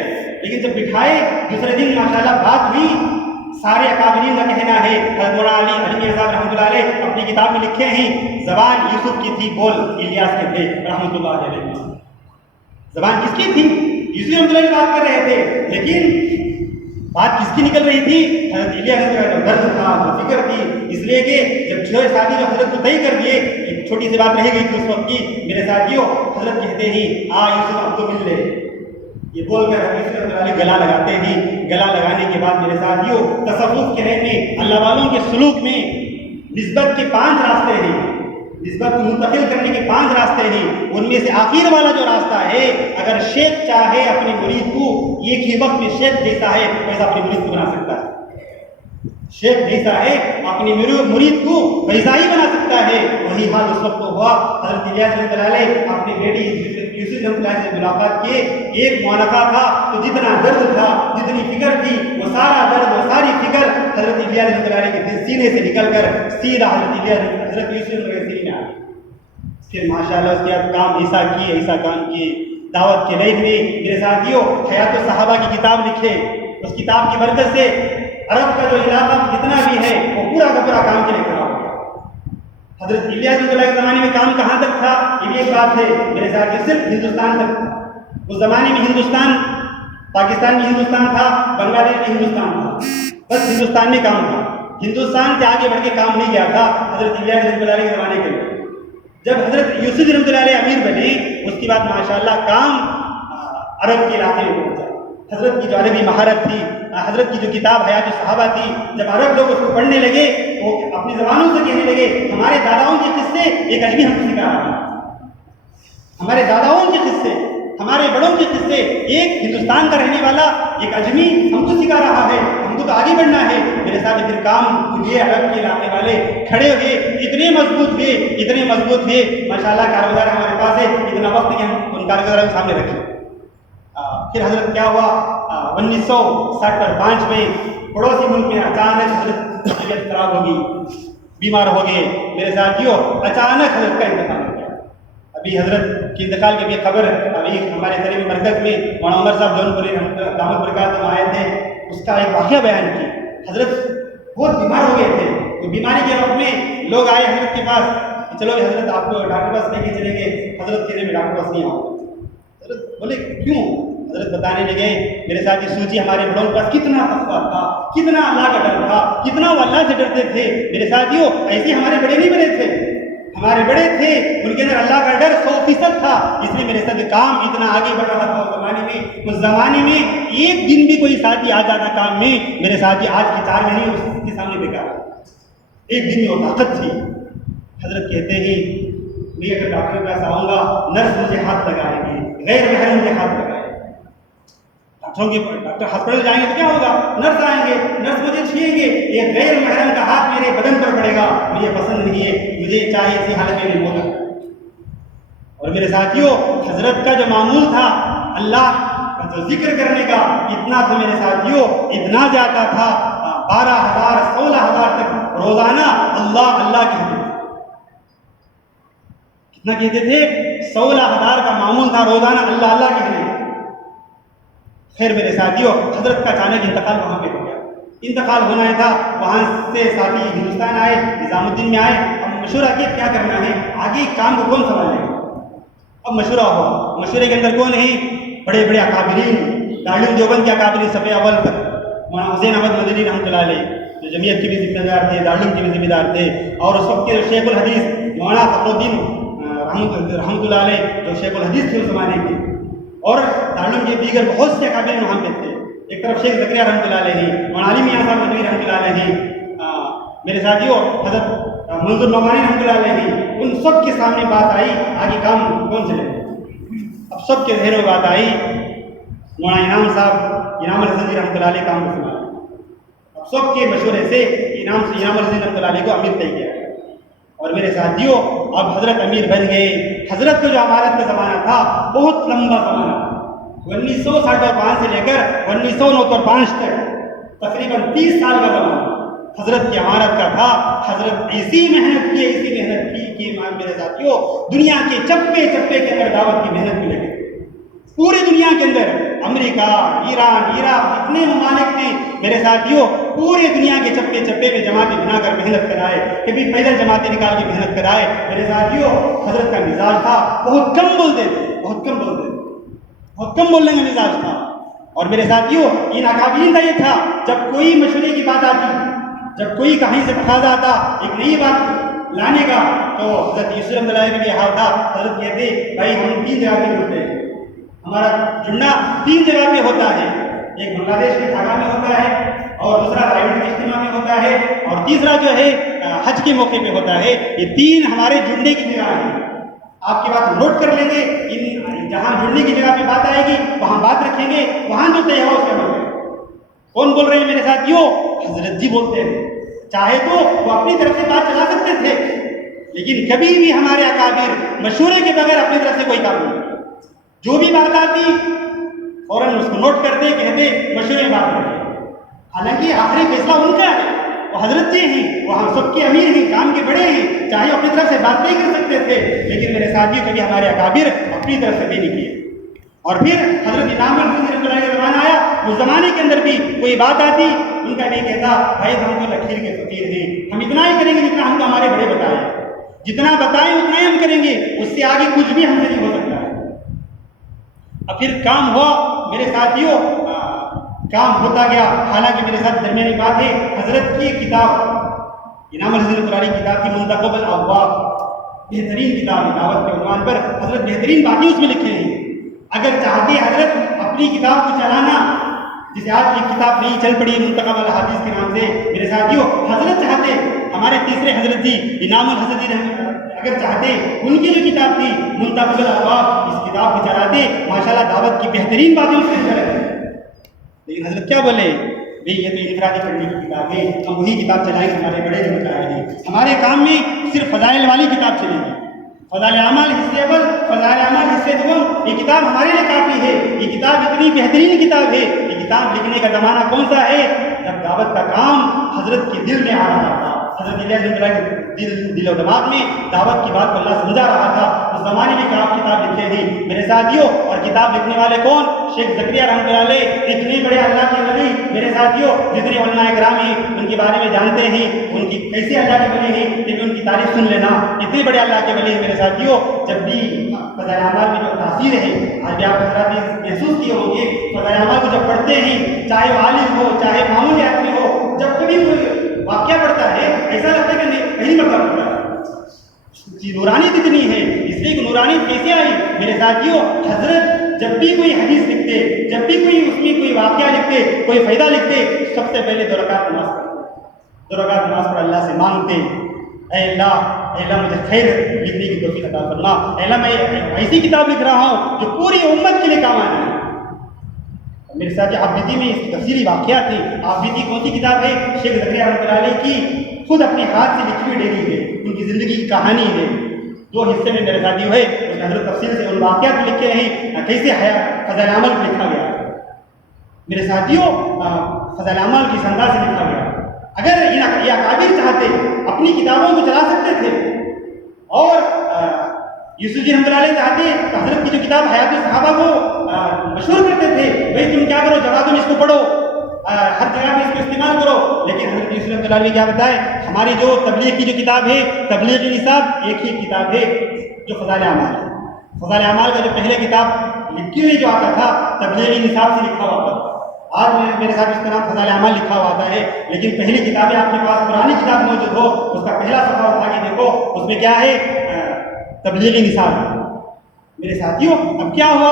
لیکن جب بٹھائے دوسرے دن ماشاءاللہ بات ہوئی. سارے اکابرین کا کہنا ہے، حضرت مولانا علی میاں صاحب رحمۃ اللہ علیہ اپنی کتاب میں لکھے ہیں، زبان یوسف کی تھی، بول الیاس کے تھے رحمۃ اللہ علیہ. زبان کس کی تھی؟ یوسف رحمۃ اللہ علیہ بات کر رہے تھے، لیکن بات کس کی نکل رہی تھی؟ حضرت الیاس کا جو درد تھا، جو فکر تھی. اس لیے کہ جب 6 ساتھی جو حضرت کو طے کر دیے، ایک چھوٹی سی بات رہ گئی تھی اس وقت کی. میرے ساتھیوں، حضرت کہتے ہیں یوسف اب تو مل لے، یہ بول کر حضرت رحمۃ اللہ علیہ گلا لگاتے ہیں. گلا لگانے کے بعد میرے ساتھیوں، تصوف کے رہنے اللہ والوں کے سلوک میں نسبت کے 5 راستے ہیں، نسبت کو منتقل کرنے کے 5 راستے ہیں. ان میں سے آخر والا جو راستہ ہے، اگر شیخ چاہے اپنے مرید کو ایک ہی وقت میں شیخ جیسا ہے ویسا اپنے مرید کو بنا سکتا ہے. شیخ جیسا ہے اپنی مرید کو ویسا ہی بنا سکتا ہے. وہی حال اس وقت ہوا. حضرت الیاس رحمۃ اللہ علیہ اپنی بیٹی یوسف رحمۃ اللہ علیہ سے ملاقات کیے. ایک معانقہ تھا تو جتنا درد تھا، جتنی فکر تھی، وہ سارا درد، وہ ساری فکر حضرت الیاس رحمۃ اللہ علیہ کے سینے سے نکل کر سیدھا حضرت یوسف رحمۃ اللہ علیہ سینے میں آ گئی. پھر ماشاءاللہ اس کے بعد کام ایسا کام کیے دعوت کے لائن میں. میرے ساتھیوں، حیات الصحابہ کی کتاب لکھے. اس کتاب کی برکت سے عرب کا جو علاقہ جتنا بھی ہے وہ پورا کا پورا کام کے لیے کھڑا ہو گیا. حضرت الیاس رحمۃ اللہ کے زمانے میں کام کہاں تک تھا؟ یہ بھی ایک بات ہے میرے ساتھ، صرف ہندوستان تک تھا. اس زمانے میں ہندوستان، پاکستان بھی ہندوستان تھا، بنگلہ دیش بھی ہندوستان تھا، بس ہندوستان میں کام تھا. ہندوستان سے آگے بڑھ کے کام نہیں گیا تھا حضرت الیاس رحمۃ اللہ علیہ کے زمانے کے لیے. جب حضرت یوسف رحمۃ اللہ علیہ امیر بنے، اس کے بعد ماشاءاللہ کام عرب کے علاقے میں پہنچا. حضرت کی جو عربی مہارت تھی، حضرت کی جو کتاب حیات الصحابہ تھی، جب عرب لوگ اس کو پڑھنے لگے، وہ اپنی زبانوں سے کہنے لگے ہمارے داداؤں کے قصے ایک اجمی ہم کو سکھا رہا ہے، ہمارے داداؤں کے قصے، ہمارے بڑوں کے قصے ایک ہندوستان کا رہنے والا ایک اجمی ہم کو سکھا رہا ہے. ہم کو تو آگے بڑھنا ہے. میرے ساتھ پھر کام یہ عرب کے علاقے والے کھڑے ہوئے، اتنے مضبوط ہوئے ماشاءاللہ. کارگزار ہمارے پاس ہے، اتنا وقت کہ ہم ان کارگزاروں کے سامنے رکھیں. پھر حضرت کیا ہوا، 1965 میں پڑوسی ملک میں اچانک حضرت کی طبیعت خراب ہوگی، بیمار ہو گئے. میرے ساتھیوں، اچانک حضرت کا انتقال ہو گیا. ابھی حضرت کی انتقال کی خبر ابھی ہمارے تعلیمی مرکز میں مولانا عمر صاحب جون پوری دامت برکات آئے تھے، اس کا ایک واقعہ بیان کی. حضرت بہت بیمار ہو گئے تھے. تو بیماری کے وقت میں لوگ آئے حضرت کے پاس کہ چلو حضرت آپ کو ڈاکٹر پاس لے کے چلیں گے. حضرت کہنے میں ڈاکٹر پاس نہیں آؤں. حضرت بولے کیوں؟ حضرت بتانے لگے میرے ساتھ یہ سوچی ہمارے بڑوں کے پاس کتنا تقویٰ تھا، کتنا اللہ کا ڈر تھا، کتنا وہ اللہ سے ڈرتے تھے. میرے ساتھیوں، ایسے ہمارے بڑے نہیں بنے تھے، ہمارے بڑے تھے ان کے اندر اللہ کا ڈر 100% تھا. اس لیے میرے ساتھ کام اتنا آگے بڑھ رہا تھا. اس زمانے میں ایک دن بھی کوئی ساتھی آ جاتا کام میں، میرے ساتھی آج کی 4 مہینے اس کے سامنے بیکار. ایک دن میں وہ طاقت تھی. حضرت کہتے ہیں میں اگر ڈاکٹر کے پاس آؤں گا، نرس مجھے ہاتھ لگائے گی، غیر محرم مجھے ہاتھ لگائے گی. ڈاکٹر ہاسپٹل جائیں گے تو کیا ہوگا؟ نرس آئیں گے، نرس مجھے چھوئیں گے، ایک غیر محرم کا ہاتھ میرے بدن پر پڑے گا، مجھے پسند نہیں ہے، مجھے چاہے اسی حالت میں موت۔ اور میرے ساتھیوں، حضرت کا جو معمول تھا اللہ کا جو ذکر کرنے کا اتنا تھا میرے ساتھیوں، اتنا جاتا تھا 12,000 16,000 تک روزانہ اللہ اللہ کہتے تھے۔ کتنا کہتے تھے؟ 16,000 کا معمول تھا روزانہ اللہ اللہ کہنے۔ خیر میرے ساتھیوں، حضرت کا اچانک انتقال وہاں پہ ہو گیا، انتقال ہونا ہی تھا، وہاں سے ساتھی ہندوستان آئے، نظام الدین میں آئے، اب مشورہ کیا کیا کرنا ہے، آگے کام کو کون سنبھالے گا؟ اب مشورہ ہوا، مشورے کے اندر کون ہیں؟ بڑے بڑے اکابرین، دارالعلوم دیوبند کے اکابرین صف اول تک، مولانا حسین احمد مدنی رحمۃ اللہ علیہ جو جمعیت کے بھی ذمہ دار تھے، دارالعلوم کے بھی ذمہ دار تھے، اور اس وقت کے شیخ الحدیث مولانا فخر الدین رحمۃ اللہ علیہ جو شیخ الحدیث تھے اس زمانے کے، اور دارالعلوم کے دیگر بہت سے اکابرین وہاں پہ تھے۔ ایک طرف شیخ زکریا رحمۃ اللہ علیہ، مولانا علی میاں صاحب ندوی رحمۃ اللہ علیہ، میرے ساتھیوں حضرت منظور نعمانی رحمۃ اللہ علیہ، ان سب کے سامنے بات آئی آگے کام کون چلے گا؟ اب سب کے ذہن میں بات آئی مولانا انعام صاحب، انعام الحسن رحمۃ اللہ علیہ کام کو سنبھالا۔ اب سب کے مشورے سے انعام الحسن رحمۃ اللہ علیہ کو امیر طے کیا گیا، اور میرے ساتھیوں اب حضرت امیر بن گئے۔ حضرت کا جو امارت کا زمانہ تھا بہت لمبا زمانہ تھا، 1905 سے لے کر 1905 تک تقریباً 30 سال کا زمانہ حضرت کی امارت کا تھا۔ حضرت ایسی محنت کی کہ میرے ساتھیوں دنیا کے چپے چپے کے اندر دعوت کی محنت میں لگے، پوری دنیا کے اندر امریکہ، ایران، عراق، اتنے ممالک نے میرے ساتھیوں پوری دنیا کے چپے چپے میں جماعتیں بنا کر محنت کرائے، کبھی پیدل جماعتیں نکال کے محنت کرائے۔ میرے ساتھیوں حضرت کا مزاج تھا بہت کم بولتے تھے، بہت کم بولنے کا مزاج تھا، اور میرے ساتھیوں ان اکابرین کا یہ تھا جب کوئی مشورے کی بات آتی، جب کوئی کہیں سے تقاضا آتا ایک نئی بات لانے کا، تو حضرت یوسف رحمۃ اللہ علیہ کا حال تھا، حضرت کہتے بھائی ہم 3 جگہ پہ جڑتے ہیں، ہمارا جڑنا 3 جگہ پہ ہوتا ہے، ایک بنگلہ دیش کے ڈھاکہ میں ہوتا ہے، اور دوسرا رائیوڈ کے اجتماع میں ہوتا ہے، اور تیسرا جو ہے حج کے موقع پہ ہوتا ہے۔ یہ 3 ہمارے جڑنے کی جگہ ہیں، آپ کی بات نوٹ کر لیں گے، جہاں جڑنے کی جگہ پہ بات آئے گی وہاں بات رکھیں گے، وہاں جو طے ہو اس کا عمل کریں۔ کون بول رہے ہیں میرے ساتھیوں؟ حضرت جی بولتے ہیں۔ چاہے تو وہ اپنی طرف سے بات چلا سکتے تھے، لیکن کبھی بھی ہمارے اکابر مشورے کے بغیر اپنی طرف سے کوئی کام نہیں، جو بھی بات آتی فوراً اس کو نوٹ کرتے، کہتے مشورے میں بات کرتے، حالانکہ آخری فیصلہ ان کا ہے، وہ حضرت جی ہیں، وہ ہم سب کے امیر ہیں، کام کے بڑے ہیں، چاہے اپنی طرف سے بات نہیں کر سکتے تھے، لیکن میرے ساتھیوں کبھی ہمارے اکابر اپنی طرف سے نہیں کیے۔ اور پھر حضرت انعام الحسن رحمۃ اللہ کا زمانہ آیا، اس زمانے کے اندر بھی کوئی بات آتی ان کا نہیں کہتا بھائی ہم تو لکیر کے فقیر ہیں، ہم اتنا ہی کریں گے جتنا ہم کو ہمارے بڑے بتائیں، جتنا بتائیں اتنا ہی ہم کریں گے، اس سے آگے کچھ بھی ہم سے نہیں ہو سکتا ہے۔ اب پھر کام ہوا میرے ساتھیوں، کام ہوتا گیا، حالانکہ میرے ساتھ درمیانی بات ہے، حضرت کی کتاب انعام الحسن رحمۃ اللہ کی کتاب کی منتخب الابواب، بہترین کتاب ہے، دعوت کے عنوان پر حضرت بہترین باتیں اس میں لکھے ہیں۔ اگر چاہتے حضرت اپنی کتاب کو چلانا، جسے آج کی کتاب نہیں چل پڑی منتخب الحدیث کے نام سے، میرے ساتھیوں حضرت چاہتے، ہمارے تیسرے حضرت جی انعام الحسن جی اگر چاہتے، ان کی جو کتاب تھی منتخب الابواب، اس کتاب کو چلاتے، ماشاءاللہ دعوت کی بہترین باتیں اس کے اندر ہیں۔ لیکن حضرت کیا بولے، بھئی یہ تو انفرادی پڑھنے کی کتاب ہے، ہم وہی کتاب چلائیں گے، ہمارے بڑے جو بتائے ہیں، ہمارے کام میں صرف فضائل والی کتاب چلے گی، فضائل اعمال حصے اول، فضائل اعمال حصے دوم، یہ کتاب ہمارے لیے کافی ہے، یہ کتاب اتنی بہترین کتاب ہے۔ یہ کتاب لکھنے کا زمانہ کون سا ہے؟ جب دعوت کا کام حضرت کے دل میں آ رہا تھا، حضرت دل و دماغ میں دعوت کی بات کو اللہ سمجھا رہا تھا، اس زمانے میں کتاب لکھے ہیں میرے ساتھیوں۔ اور کتاب لکھنے والے کون؟ شیخ زکریا رحمۃ اللہ علیہ، اتنے بڑے اللہ کے ولی میرے ساتھیوں، جتنے علماء کرام ہیں ان کے بارے میں جانتے ہیں، ان کی کیسے اللہ کے ولی ہیں، لیکن ان کی تعریف سن لینا، اتنے بڑے اللہ کے ولی ہیں میرے ساتھیوں۔ جب بھی فضائل اعمال میں جو تاثیر ہے، آج بھی آپ حضرات نے محسوس کیے ہوں گے، فضائل اعمال کو جب پڑھتے ہیں، چاہے وہ عالم ہو چاہے معمولی آدمی ہو، جب کبھی کوئی واقعہ پڑھتا ہے ایسا لگتا ہے کہ کہیں مرتبہ پڑھتا ہے، نورانیت اتنی ہے۔ اس لیے کہ نورانیت کیسے آئی میرے ساتھیوں؟ حضرت جب بھی کوئی حدیث لکھتے، جب بھی کوئی اس میں کوئی واقعہ لکھتے، کوئی فائدہ لکھتے، سب سے پہلے 2 رکعت نماز پڑھتے، 2 رکعت نماز پڑھ اللہ سے مانگتے، اے اللہ مجھے خیر لکھنے کی توفیق عطا فرما، اے اللہ میں ایسی کتاب لکھ رہا ہوں جو پوری امت کے لیے کام آنے ہے۔ میرے ساتھ عابدی میں اس کی تفصیلی واقعات تھے. عابدی کون سی کتاب ہے؟ شیخ زکریا رحمۃ اللہ علیہ کی خود اپنے ہاتھ سے لکھی ہوئی ڈیری ہے، ان کی زندگی کی کہانی ہے. 2 حصے میں میرے ساتھیوں ہے، اس میں حضرت تفصیل سے ان واقعات کو لکھے ہیں، کیسے فضائل عمل کو لکھا گیا. میرے ساتھیوں فضائل عمل کی انداز سے لکھا گیا. اگر یہ اکابر چاہتے اپنی کتابوں کو چلا سکتے تھے، اور یوسف جی رحمۃ اللہ علیہ چاہتے حضرت کی جو کتاب حیات الصحابہ کو مشہور کرتے تھے، بھائی تم کیا کرو، جگہ تم اس کو پڑھو، ہر جگہ میں اس کو استعمال کرو. لیکن حضرت یوسف رحمۃ اللہ علیہ کیا بتائے، ہماری جو تبلیغ کی جو کتاب ہے، تبلیغ نصاب، ایک ہی کتاب ہے جو فضائل اعمال ہے. فضائل اعمال کا جو پہلے کتاب لکھی ہوئی جو آتا تھا تبلیغی نصاب سے لکھا ہوا تھا. آج میرے ساتھ اس کا نام فضائل اعمال لکھا ہوا آتا ہے، لیکن پہلی کتابیں آپ کے پاس پرانی کتاب موجود ہو، اس کا پہلا صفحہ اٹھا کے دیکھو، اس میں کیا ہے، تبلیغی نصاب. میرے ساتھیوں اب کیا ہوا،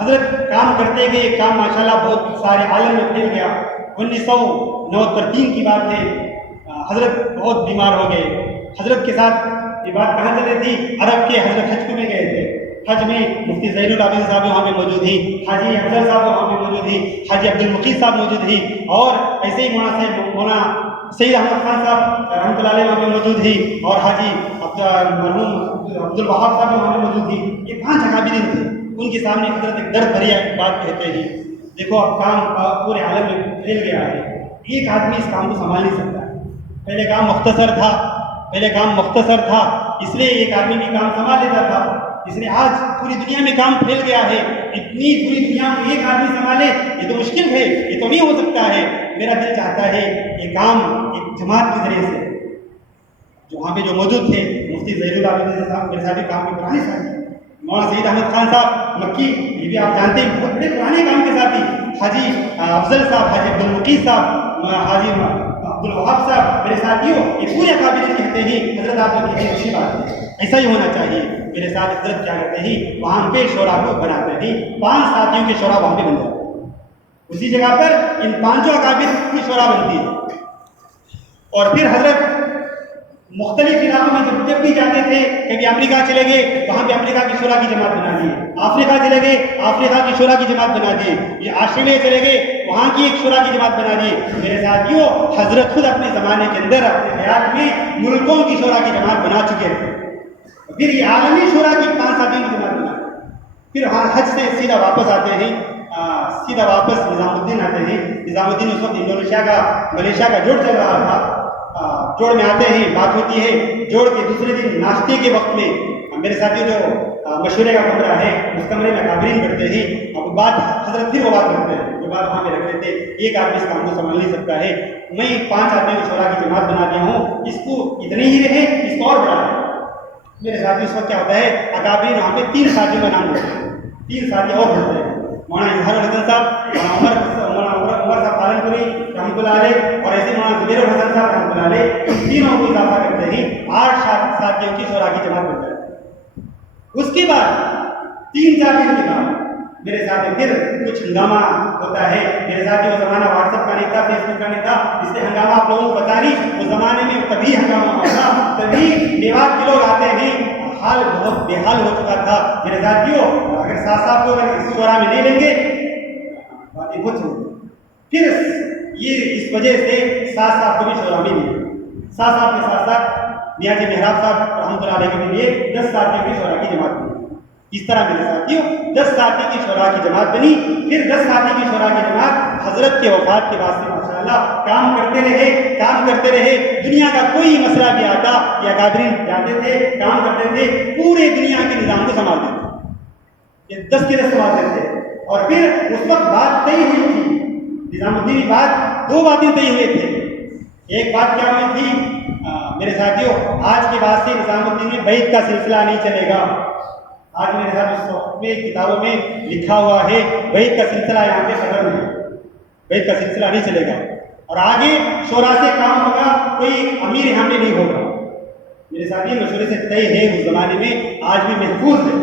حضرت کام کرتے گئے، کام ماشاءاللہ بہت سارے عالم میں پھیل گیا. 1993 کی بات ہے، حضرت بہت بیمار ہو گئے. حضرت کے ساتھ یہ بات کہاں چل رہی تھی، عرب کے حضرت حج میں گئے تھے. حج میں مفتی زین العابدین صاحب وہاں پہ موجود ہی، حاجی افضل صاحب وہاں پہ موجود ہی، حاجی عبد المقید صاحب موجود ہی، اور ایسے ہی مولانا سید احمد خان صاحب رحمۃ اللہ علیہ وہاں پہ موجود ہی، اور حاجی مرحوم عبد الوہاب صاحب وہاں پہ موجود ہی. یہ 5 اکابرین تھے. ان کے سامنے حضرت ایک درد بھری بات کہتے ہیں، دیکھو اب کام پورے عالم میں پھیل گیا ہے، ایک آدمی اس کام کو سنبھال نہیں سکتا ہے. پہلے کام مختصر تھا، اس لیے ایک آدمی بھی کام سنبھال لیتا تھا. اس لیے آج پوری دنیا میں کام پھیل گیا ہے، اتنی پوری دنیا کو ایک آدمی سنبھالے، یہ تو مشکل ہے، یہ تو نہیں ہو سکتا ہے. میرا دل چاہتا ہے یہ کام ایک جماعت کے ذریعے سے، جو وہاں پہ جو موجود تھے مفتی زین العابدین صاحب میرے ساتھ کام کے پرانے ساتھی، مولانا سید احمد خان صاحب مکی، یہ بھی آپ جانتے ہیں بہت بڑے پرانے کام کے ساتھی، حاجی افضل صاحب، حاجی عبد المقید صاحب، حاجی عبد الوہاب صاحب، میرے ساتھیوں یہ پورے اکابرین کہتے ہیں حضرت آپ جو کہتے ہیں اچھی بات ہے، ایسا ہی ہونا چاہیے. میرے ساتھ حضرت کیا کرتے ہیں، وہاں پہ شورا کو بناتے ہیں، 5 ساتھیوں کے شورا وہاں پہ بن جاتے ہیں. اسی جگہ پر ان 5 اکابر کی شورا بنتی ہے. اور پھر حضرت مختلف علاقوں میں جب بھی جاتے تھے، کبھی امریکہ چلے گئے، وہاں پہ امریکہ کی شورا کی جماعت بنا دی. افریقہ چلے گئے، افریقہ کی شورا کی جماعت بنا دی. یہ آسٹریلیا چلے گئے، وہاں کی ایک شورا کی جماعت بنا دی. میرے ساتھیوں حضرت خود اپنے زمانے کے اندر اپنے حیات میں ملکوں کی شورا کی جماعت بنا چکے تھے. پھر یہ عالمی شورا کی 5 ساتھیوں کی جماعت بنا. پھر حج سے سیدھا واپس آتے ہیں، سیدھا واپس نظام الدین آتے ہیں. نظام الدین اس وقت انڈونیشیا کا ملیشیا کا جوڑ چل رہا تھا. جوڑ میں آتے ہیں، بات ہوتی ہے. جوڑ کے دوسرے دن ناشتے کے وقت میں میرے ساتھی جو مشورے کا کمرہ ہے، اس کمرے میں اکابرین بیٹھتے ہیں. اب بات حضرت پھر وہ بات رکھتے ہیں، جو بات وہاں پہ رکھ لیتے، ایک آدمی اس کام کو سنبھال نہیں سکتا ہے، میں 5 آدمیوں کی شورا کی جماعت بنا دیا ہوں، اس کو اتنے ہی رہے، اس کو اور بڑھا ہے. میرے ساتھی اس وقت کیا ہوتا ہے، اکابرین وہاں پہ 3 ساتھیوں کا نام ہوتا ہے، 3 ساتھی اور بڑھتے ہیں. مولانا اظہار الحسن صاحب، مولانا عمر صاحب پالنپوری رحمۃ اللہ علیہ، اور ایسے مولانا زبیر الحسن صاحب رحمۃ اللہ علیہ، ان تینوں کو اضافہ کرتے ہیں 8 ساتھیوں کی شورا کی جماعت بن جاتی ہے. اس کے بعد 3-4 دن کے بعد میرے ساتھ پھر کچھ ہنگامہ ہوتا ہے. میرے ساتھ وہ زمانہ واٹس ایپ کا نہیں تھا، فیس بک کا نہیں تھا، اس لیے ہنگامہ آپ لوگوں کو پتا نہیں. اس زمانے میں تبھی ہنگامہ ہوتا، تبھی میوات کے لوگ آتے ہیں، حال بہت بے حال ہو چکا تھا. میرے ساتھیوں اگر ساتھ صاحب کو اگر اس شورا میں نہیں لیں گے باتیں بہت چھوڑ. پھر یہ اس وجہ سے ساتھ صاحب کو بھی شورا میں نہیں، ساتھ صاحب کے ساتھ ساتھ میاں جی محراب صاحب رحمۃ اللہ علیہ کے لیے 10 ساتھیوں کی شورا کی جماعت بنی. اس طرح میرے ساتھیوں 10 ساتھی کی شورا کی جماعت بنی. پھر 10 ساتھی کی شورا کی جماعت حضرت کے وفات کے بعد سے ماشاءاللہ کام کرتے رہے. دنیا کا کوئی مسئلہ بھی آتا یا اکابرین جاتے تھے، کام کرتے تھے، پورے دنیا کے نظام کو سنبھالتے تھے. یہ 10 کے 10 سنبھالتے تھے. اور پھر اس وقت بات طے ہوئی تھی، نظام الدین کی بات، 2 باتیں طے ہوئے تھے. ایک بات کیا ہوئی تھی میرے ساتھیوں، آج کے بعد سے نظام الدین میں بیعت کا سلسلہ نہیں چلے گا. آج میرے ساتھ اس وقت میں کتابوں میں لکھا ہوا ہے بیعت کا سلسلہ یہاں پہ خبر نہیں، بیعت کا سلسلہ نہیں چلے گا. اور آگے شورا سے کام ہوگا، کوئی امیر یہاں پہ نہیں ہوگا. میرے ساتھ یہ مشورے سے طے ہے، اس زمانے میں آج بھی محفوظ ہے.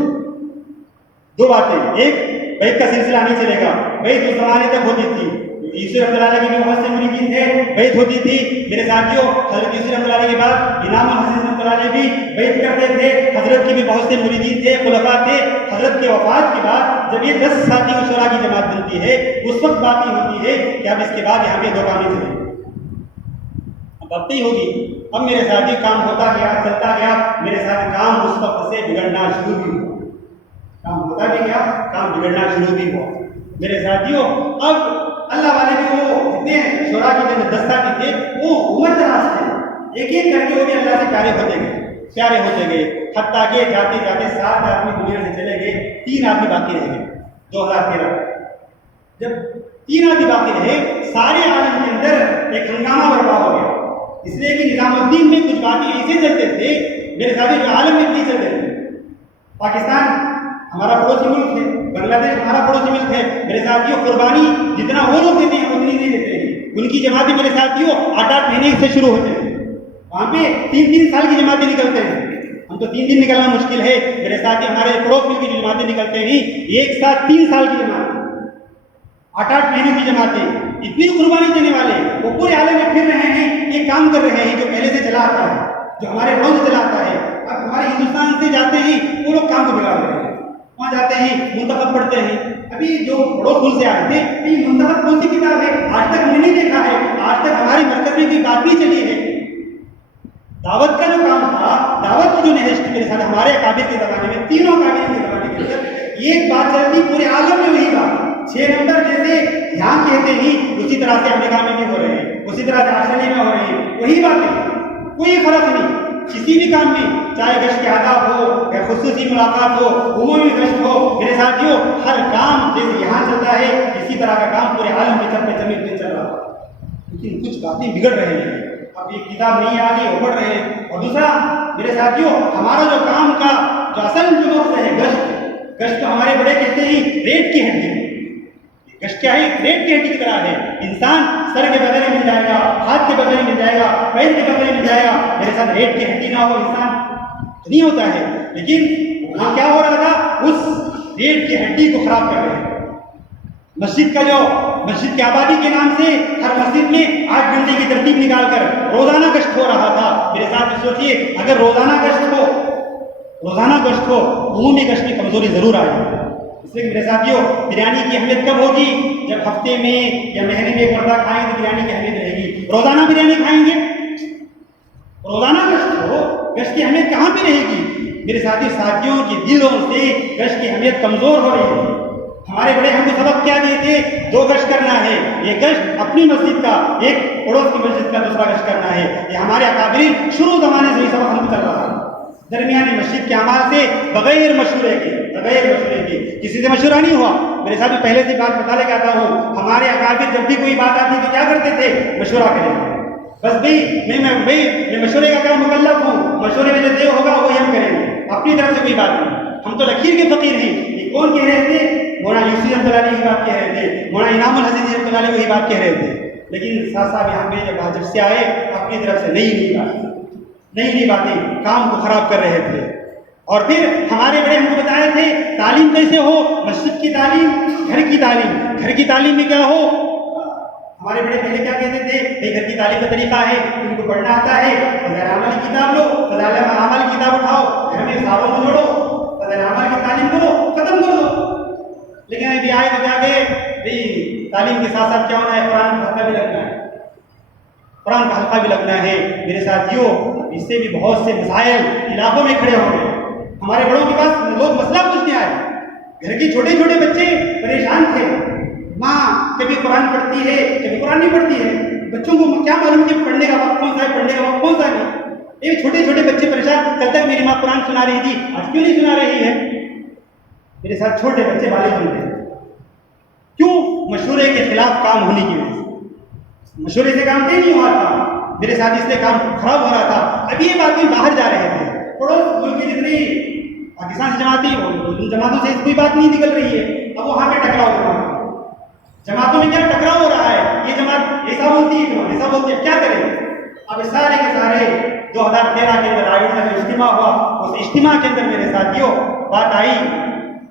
2 باتیں، ایک بیعت کا سلسلہ نہیں چلے گا. بیعت اس زمانے تک ہوتی تھی، یوسف رحمۃ اللہ علیہ کے بھی بہت سے مریدین تھے، بیعت ہوتی تھی میرے ساتھیوں۔ حضرت یوسف رحمۃ اللہ علیہ کے بعد انعام الحسن رحمۃ اللہ علیہ بھی بیعت کرتے تھے، حضرت کے بھی بہت سے مریدین تھے، خلفاء تھے۔ حضرت کے وفات کے بعد جب یہ 10 ساتھی و شورا کی جماعت بنتی ہے، اس وقت بات یہ ہوتی ہے کہ اب اس کے بعد یہاں پہ دو کام نہیں چلیں، اب اب ہی ہوگی۔ اب میرے ساتھی کام ہوتا گیا، چلتا گیا، میرے ساتھ کام اس وقت سے بگڑنا شروع بھی ہوا، کام ہوتا بھی گیا، کام بگڑنا شروع بھی ہوا میرے ساتھیوں۔ اب اللہ والے بھی وہ جتنے شورا کے جو 10 ساتھی تھے وہ عمر دراز تھے، ایک ایک کر کے وہ بھی اللہ سے پیارے ہوتے گئے، حتیٰ کہ جاتے جاتے 7 آدمی دنیا سے چلے گئے، 3 آدمی باقی رہ گئے۔ 2013 جب 3 آدمی باقی رہے، سارے عالم کے اندر ایک ہنگامہ برپا ہو گیا، اس لیے کہ نظام الدین میں کچھ باتیں ایسے چلتے تھے میرے ساتھی جو عالم میں نہیں چلتے تھے۔ پاکستان ہمارا پڑوسی ملک ہے، بنگلہ دیش ہمارا پڑوسی ملک ہے میرے ساتھیوں، قربانی جتنا وہ لوگ دیتے ہیں اتنی نہیں دیتے ہیں۔ ان کی جماعتیں میرے ساتھیوں 8-8 مہینے سے شروع ہوتے ہیں، وہاں پہ 3-3 سال کی جماعتیں نکلتے ہیں، ہم تو 3 دن نکلنا مشکل ہے میرے ساتھی، ہمارے پڑوس ملک کی جماعتیں نکلتے ہیں ایک ساتھ 3 سال کی جماعت، 8-8 مہینے کی جماعتیں، اتنی قربانی دینے والے وہ پورے عالم میں پھر رہے ہیں، ایک کام کر رہے ہیں جو پہلے سے چلا آتا ہے، جو ہمارے روز چلا آتا ہے۔ اب ہمارے ہندوستان سے جاتے ہیں وہ لوگ کام کو بگاڑ رہے ہیں، وہاں جاتے ہیں منتخب پڑھتے ہیں۔ ابھی جو پڑوس ملک سے آئے تھے یہ منتخب کون سی کتاب ہے آج تک ہم نے نہیں دیکھا ہے، آج تک ہمارے مرکز میں کوئی بات نہیں چلی ہے۔ دعوت کا جو کام تھا، دعوت کی جو نہشت میرے ساتھ ہمارے اکابر کے زمانے میں، تینوں اکابر کے زمانے کے اندر ایک بات چلتی پورے عالم میں، وہی بات 6 نمبر جیسے یہاں کہتے ہیں اسی طرح سے امریکہ میں بھی ہو رہے ہیں، اسی طرح سے آسٹریلیا میں ہو رہے ہیں، وہی باتیں، کوئی فرق نہیں کسی بھی کام میں، چاہے گشت کے آداب ہو یا خصوصی ملاقات ہو، عمومی گشت ہو میرے ساتھیوں، ہر کام جیسے یہاں چلتا ہے اسی طرح کا کام پورے عالم کے چپے چمے پہ چل رہا ہے، لیکن کچھ باتیں بگڑ رہی ہیں۔ اب یہ کتاب نہیں آ گئی، وہ پڑھ رہے ہیں۔ اور دوسرا میرے ساتھیوں، ہمارا جو کام کا جو اصل جو مقصد ہے گشت تو ہمارے بڑے کہتے ہیں ریٹ کی ہڈی، گشت کیا ہے؟ ریٹ کی ہڈی کی طرح ہے، انسان سر کے بغیر مل جائے گا، ہاتھ کے بغیر مل جائے گا، پیر کے بغیر مل جائے گا، میرے ساتھ ریٹ کی ہڈی نہ ہو انسان نہیں ہوتا ہے۔ لیکن وہاں کیا ہو رہا تھا، اس ریٹ کی ہڈی کو خراب کر رہے ہیں۔ مسجد کا جو مسجد کی آبادی کے نام سے ہر مسجد میں 8 گھنٹے کی ترتیب نکال کر روزانہ گشت ہو رہا تھا میرے ساتھ سوچئے، اگر روزانہ گشت ہو عمومی گشت میں کمزوری ضرور آئے گی۔ اس لیے میرے ساتھیوں، بریانی کی اہمیت کب ہوگی؟ جب ہفتے میں یا مہینے میں ایک مرتبہ کھائیں تو بریانی کی اہمیت رہے گی۔ روزانہ بریانی کھائیں گے، روزانہ گشت ہو، گشت کی اہمیت کہاں پہ رہے گی؟ میرے ساتھیوں کے دلوں سے گشت کی اہمیت کمزور ہو رہی ہے۔ ہمارے بڑے ہم کو سبق کیا دیے تھے؟ 2 گشت کرنا ہے، یہ گشت اپنی مسجد کا، ایک پڑوس کی مسجد کا، دوسرا گشت کرنا ہے۔ یہ ہمارے اکابرین شروع زمانے سے یہ سبق ہم کو چل رہا ہے، درمیانی مسجد کے اعمال سے بغیر مشورے کے کسی سے مشورہ نہیں ہوا۔ میرے ساتھ میں پہلے سے بات بتا لے کے آتا ہوں، ہمارے اکابر جب بھی کوئی بات آتی تو کیا کرتے تھے؟ مشورہ کریں گے، بس میں مشورے کا کام مکلف ہوں، مشورے میں جو طے ہوگا وہی ہم کریں گے، اپنی طرف سے کوئی بات نہیں۔ ہم تو لکیر کے فقیر ہیں۔ یہ کون کہہ رہے تھے؟ مولانا یوسف رحمۃ اللہ علیہ کی بات کہہ رہے تھے، مولانا انعام الحسن رحمۃ اللہ علیہ وہی بات کہہ رہے تھے، لیکن صاحب یہاں پہ جب سے آئے اپنی طرف سے نئی باتیں کام کو خراب کر رہے تھے۔ اور پھر ہمارے بڑے ہم کو بتائے تھے تعلیم کیسے ہو، مسجد کی تعلیم، گھر کی تعلیم میں کیا ہو۔ ہمارے بڑے پہلے کیا کہتے تھے؟ گھر کی تعلیم کا طریقہ ہے، ان کو پڑھنا آتا ہے، فضائل اعمال کی کتاب لو، فضائل اعمال کی کتاب اٹھاؤ، گھر میں صحابہ کو جوڑو، فضائل اعمال کی تعلیم کرو، ختم کر دو۔ لیکن ابھی آئے تو کیا کہ تعلیم کے ساتھ ساتھ کیا ہونا ہے؟ قرآن کا حلقہ بھی لگنا ہے میرے ساتھیوں۔ اس سے بھی بہت سے مسائل علاقوں میں کھڑے ہو گئے۔ ہمارے بڑوں کے پاس لوگ مسئلہ پوچھنے آئے، گھر کے چھوٹے چھوٹے بچے پریشان تھے، ماں کبھی قرآن پڑھتی ہے کبھی قرآن نہیں پڑھتی ہے، بچوں کو کیا معلوم کہ پڑھنے کا وقت کون سا ہے، پڑھنے کا وقت کون سا نہیں۔ یہ چھوٹے چھوٹے بچے پریشان، کل تک میری ماں قرآن سنا رہی تھی، آج کیوں نہیں سنا رہی ہے؟ میرے ساتھ چھوٹے بچے بالغ بن گئے، کیوں؟ مشورے کے خلاف کام ہونے کی وجہ سے، مشورے سے کام نہیں ہوا تھا میرے ساتھ، اس لیے کام خراب ہو رہا تھا۔ اب یہ باتیں باہر جا رہے تھے، پڑوس ملک کی جتنی پاکستان سے جماعتیں ان جماعتوں سے کوئی بات نہیں نکل رہی ہے، اب وہاں پہ ٹکراؤ ہو رہا ہے، جماعتوں میں کیا ٹکراؤ ہو رہا ہے، یہ جماعت ایسا بولتی ہے تو ایسا بولتی ہے، کیا کریں؟ اب سارے کے سارے 2013 کے اندر آئین کا جو اجتماع ہوا، اس اجتماع کے اندر میرے ساتھیوں بات آئی،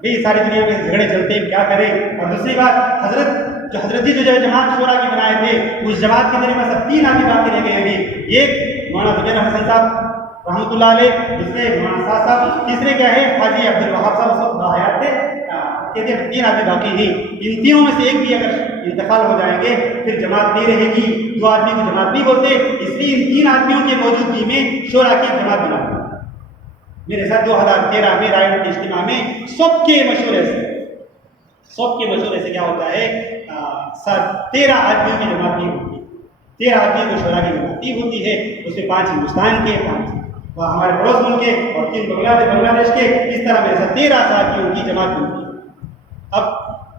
بھئی ساری دنیا میں جھگڑے چلتے ہیں، کیا کریں؟ اور دوسری بات، حضرت جو حضرت جو جماعت شورا کی بنائے تھے اس جماعت کے ذریعے صرف 3 آدمی باقی رہ گئے ہیں. ایک مولانا زبیر حسن صاحب رحمۃ اللہ علیہ, دوسرے مولانا صاحب صاحب, تیسرے کیا ہے حاجی عبد الوہاب صاحب, اس وقت باحیات تھے. کہتے ہیں 3 آدمی باقی ہیں. ان تینوں میں سے ایک بھی اگر انتقال ہو جائیں گے پھر جماعت نہیں رہے گی. 2 آدمی کو جماعت نہیں بولتے, اس لیے ان 3 آدمیوں کی موجودگی میں شورا کی جماعت بنا. میرے ساتھ 2013 میں رائے کے اجتماع میں سب کے مشورے سے کیا ہوتا ہے 13 آدمیوں کی جماعت نہیں ہوتی. 13 آدمیوں کو شورا کی جماعت نہیں ہوتی ہے. اس میں 5 ہندوستان کے, 5 ہمارے پڑوس ملک کے اور 3 بنگلہ دیش کے. اس طرح میرے ساتھ 13 ساتھیوں کی جماعت بنتی ہے. اب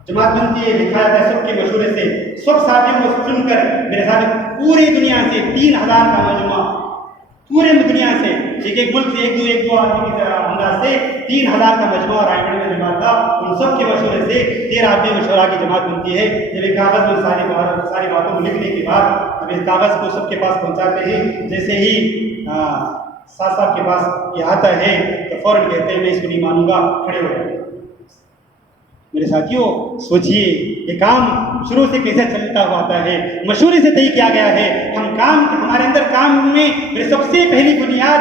جماعت بنتی ہے, لکھا جاتا ہے سب کے مشورے سے. سب ساتھیوں کو چن کر میرے ساتھ پوری دنیا سے 3000 کا مجموعہ, پورے دنیا سے ایک ملک سے ایک دو آدمی کی انداز سے 3000 کا مجموعہ رائے گڑھ میں جمع تھا. ان سب کے مشورے سے 13 آدمی مشورہ کی جماعت بنتی ہے. جب ایک کاغذ میں ساری باتوں کو لکھنے کے بعد اب اس کاغذ کو سب کے پاس پہنچاتے ہیں. جیسے ہی صاحب کے پاس یہ آتا ہے تو فوراً کہتے ہیں میں اس کو نہیں مانوں گا, کھڑے ہو جائیں. میرے ساتھیوں سوچئے یہ کام شروع سے کیسے چلتا ہوا آتا ہے, مشورے سے طے کیا گیا ہے. ہمارے اندر کام میں میرے سب سے پہلی بنیاد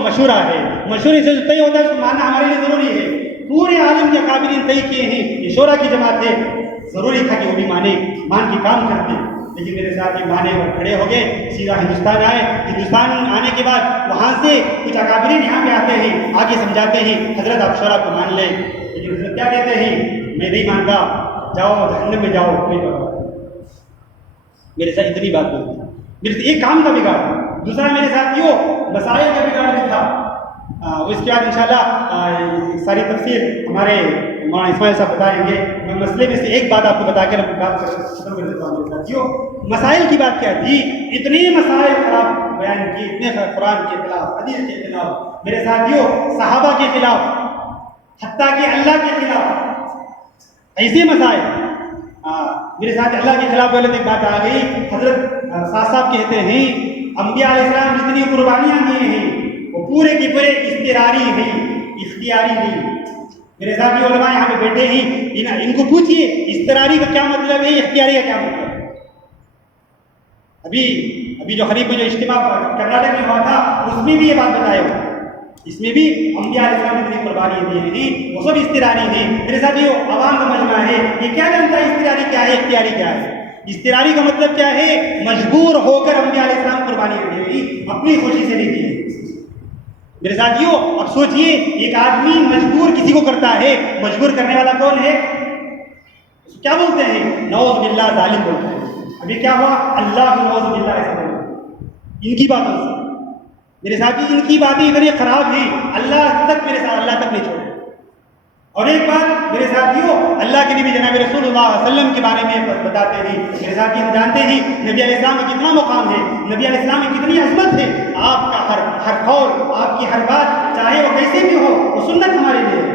مشورہ ہے. مشورے سے جو طے ہوتا ہے اس کو ماننا ہمارے لیے ضروری ہے. پورے عالم کے اکابرین طے کیے ہیں یہ شورا کی جماعت ہے. ضروری تھا کہ وہ بھی مان کے کام کرتے. لیکن میرے ساتھ یہ مانے اور کھڑے ہو گئے, سیدھا ہندوستان آئے. ہندوستان آنے کے بعد وہاں سے کچھ اکابرین یہاں پہ آتے ہیں, آگے سمجھاتے ہیں حضرت آپ شورا کو مان لیں. لیکن حضرت کیا کہتے ہیں, میں نہیں مانتا, جاؤ جہنم میں جاؤ. میرے ساتھ اتنی بات بولتی. میرے سے ایک کام کا بگاڑ, دوسرا میرے ساتھیوں مسائل کا بگاڑ بھی تھا. اس کے بعد انشاءاللہ ساری تفصیل ہمارے مولانا اسماعیل صاحب بتائیں گے. میں مسئلے میں سے ایک بات آپ کو بتا کر بات ختم کر دیتا ہوں. میرے ساتھیوں مسائل کی بات کیا تھی, اتنے مسائل خراب بیان کی, اتنے قرآن کے خلاف, حدیث کے خلاف, میرے ساتھیوں صحابہ کے خلاف, حتیٰ کہ اللہ کے خلاف, ایسے مسائل. میرے ساتھ اللہ کے خلاف بولے ایک بات آ گئی. حضرت صاحب کہتے ہیں انبیاء علیہ السلام جتنی قربانیاں دیے ہیں وہ پورے کی پورے اضطراری ہیں, اختیاری نہیں. میرے ساتھ یہ علماء یہاں پہ بیٹھے ہیں, ان کو پوچھئے اضطراری کا کیا مطلب ہے, اختیاری کا کیا مطلب ہے. ابھی جو خریف میں جو اجتماع کرناٹک میں ہوا تھا اس میں بھی یہ بات بتایا ہوا. اس میں بھی انبیاء علیہ السلام اتنی قربانی دیے ہیں, وہ سب اضطراری ہیں. میرے ساتھ یہ عوام کا مجمع ہے, یہ کیا جانتا ہے اضطراری کیا ہے, اختیاری کیا ہے. اضطراری کا مطلب کیا ہے, مجبور ہو کر انبیاء علیہ السلام قربانی دے رہی, اپنی خوشی سے نہیں دی. میرے ساتھیوں اب سوچئے ایک آدمی مجبور کسی کو کرتا ہے, مجبور کرنے والا کون ہے, اس کو کیا بولتے ہیں, نعوذ باللہ ظالم بولتے ہیں. ابھی کیا ہوا, اللہ نعوذ باللہ ایسا بولتے ان کی باتوں سے. میرے ساتھی ان کی باتیں اتنی خراب ہیں, اللہ تک نہیں چھوڑے. اور ایک بات میرے ساتھیوں, اللہ کے نبی جناب رسول اللہ علیہ وسلم کے بارے میں بتاتے ہیں. میرے ساتھی ہم جانتے ہیں نبی علیہ السلام کا کتنا مقام ہے, نبی علیہ السلام کی کتنی عظمت ہے. آپ کا ہر قول, آپ کی ہر بات, چاہے وہ کیسے بھی ہو, وہ سنت ہمارے لیے ہے.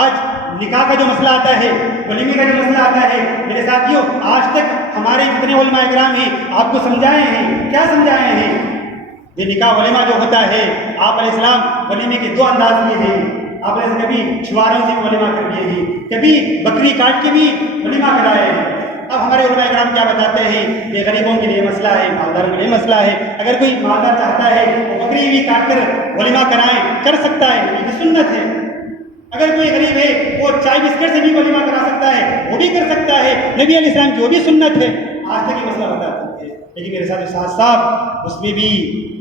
آج نکاح کا جو مسئلہ آتا ہے, ولیمے کا جو مسئلہ آتا ہے, میرے ساتھیوں آج تک ہمارے جتنے علماء اکرام ہیں آپ کو سمجھائے ہیں. کیا سمجھائے ہیں, یہ نکاح ولیمہ جو ہوتا ہے, آپ علیہ السلام ولیمے کے 2 انداز لیے ہیں. آپ نے کبھی چھواروں سے ولیمہ کر دیے ہیں, کبھی بکری کاٹ کے بھی ولیمہ کرائے ہیں. اب ہمارے علماء اکرام کیا بتاتے ہیں, یہ غریبوں کے لیے مسئلہ ہے, مالداروں کے لیے مسئلہ ہے. اگر کوئی مالدار چاہتا ہے وہ بکری بھی کاٹ کر ولیمہ کرائیں, کر سکتا ہے, یہ سنت ہے. اگر کوئی غریب ہے وہ چائے بسکٹ سے بھی ولیمہ کرا سکتا ہے, وہ بھی کر سکتا ہے. نبی علیہ السلام کی وہ بھی سنت ہے. آج تک یہ مسئلہ بتاتے ہیں. لیکن میرے ساتھ صاحب اس میں بھی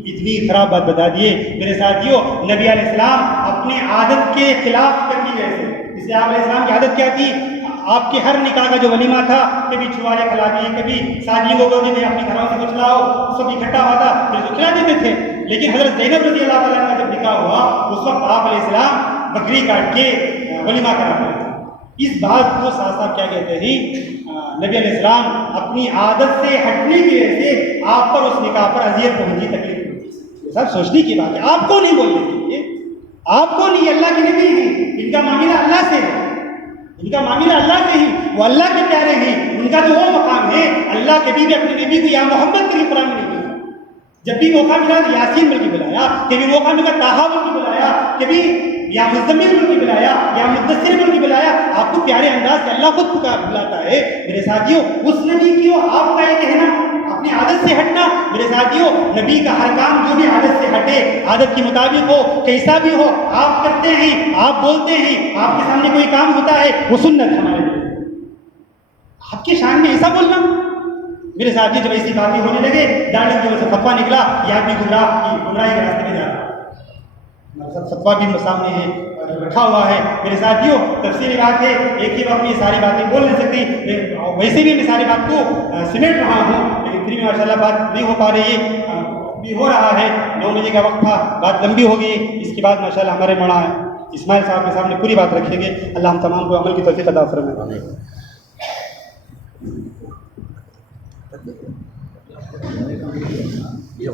اتنی خراب بات بتا دیے. میرے ساتھیوں نبی علیہ السلام اپنے عادت کے خلاف کر دی گئے تھے. اس لیے آپ علیہ السلام کی عادت کیا تھی, آپ کے ہر نکاح کا جو ولیمہ تھا, کبھی چھوارے کھلا دیے, کبھی ساتھیوں کو بولتے تھے اپنے گھروں سے کچھ لاؤ, سب اکٹھا ہوا تھا پھر اس کو کھلا دیتے تھے. لیکن حضرت زینب رضی اللہ تعالیٰ عنہ کا جب نکاح ہوا اس وقت آپ علیہ السلام بکری کاٹ کے ولیمہ کراتے تھے. اس بات کو صاحب کیا کہتے ہیں, نبی علیہ السلام اپنی عادت سے ہٹنے کی وجہ سے آپ پر اس نکاح پر اذیت پہنچی, تکلیف پہنچی. سب سوچنے کی بات ہے, آپ کو نہیں بولنے کے لیے, آپ کو نہیں, اللہ کے نبی ہیں, ان کا معاملہ اللہ سے ہے, ان کا معاملہ اللہ سے ہی, وہ اللہ کے پیارے ہیں, ان کا جو وہ مقام ہے. اللہ کبھی بھی اپنے نبی کو یا محمد کے قرآن میں نہیں بولا. جب بھی موقع ملا تو یاسین بول کے بلایا, کبھی موقع ملا طٰہٰ بول کے بلایا, کبھی یا مزمل بول کے بلایا یا مدثر بول کے بلایا, آپ کو پیارے انداز سے اللہ خود بلاتا ہے. میرے ساتھیوں, اس نبی کی ہو آپ کا یہ کہنا, اپنی عادت سے ہٹنا. میرے ساتھیوں, نبی کا ہر کام جو بھی عادت سے ہٹے, عادت کے مطابق ہو, کیسا بھی ہو, آپ کرتے ہیں, آپ بولتے ہیں, آپ کے سامنے کوئی کام ہوتا ہے, وہ سنت ہمارے لیے. آپ کی شان میں ایسا بولنا. میرے ساتھی جب ایسی باتیں ہونے لگے, داڑھی کی وجہ سے فتوا نکلا, یہ آدمی گمراہی کے راستے میں جا رہا ہے. ہمارے ساتھ فتوا بھی سامنے ہے, رکھا ہوا ہے. میرے ساتھیوں, تفصیلی بات ہے, ایک ہی وقت میں یہ ساری باتیں بول نہیں سکتی. ویسے بھی میں ساری بات کو سمیٹ رہا ہوں, لیکن پھر بھی ماشاء اللہ بات نہیں ہو پا رہی ہے, بھی ہو رہا ہے. 9 بجے کا وقت تھا, بات لمبی ہو گئی. اس کے بعد ماشاء اللہ ہمارے مولانا اسماعیل صاحب کے سامنے پوری بات رکھیں گے. اللہ ہم تمام کو عمل کی توفیق عطا فرمائے. یہ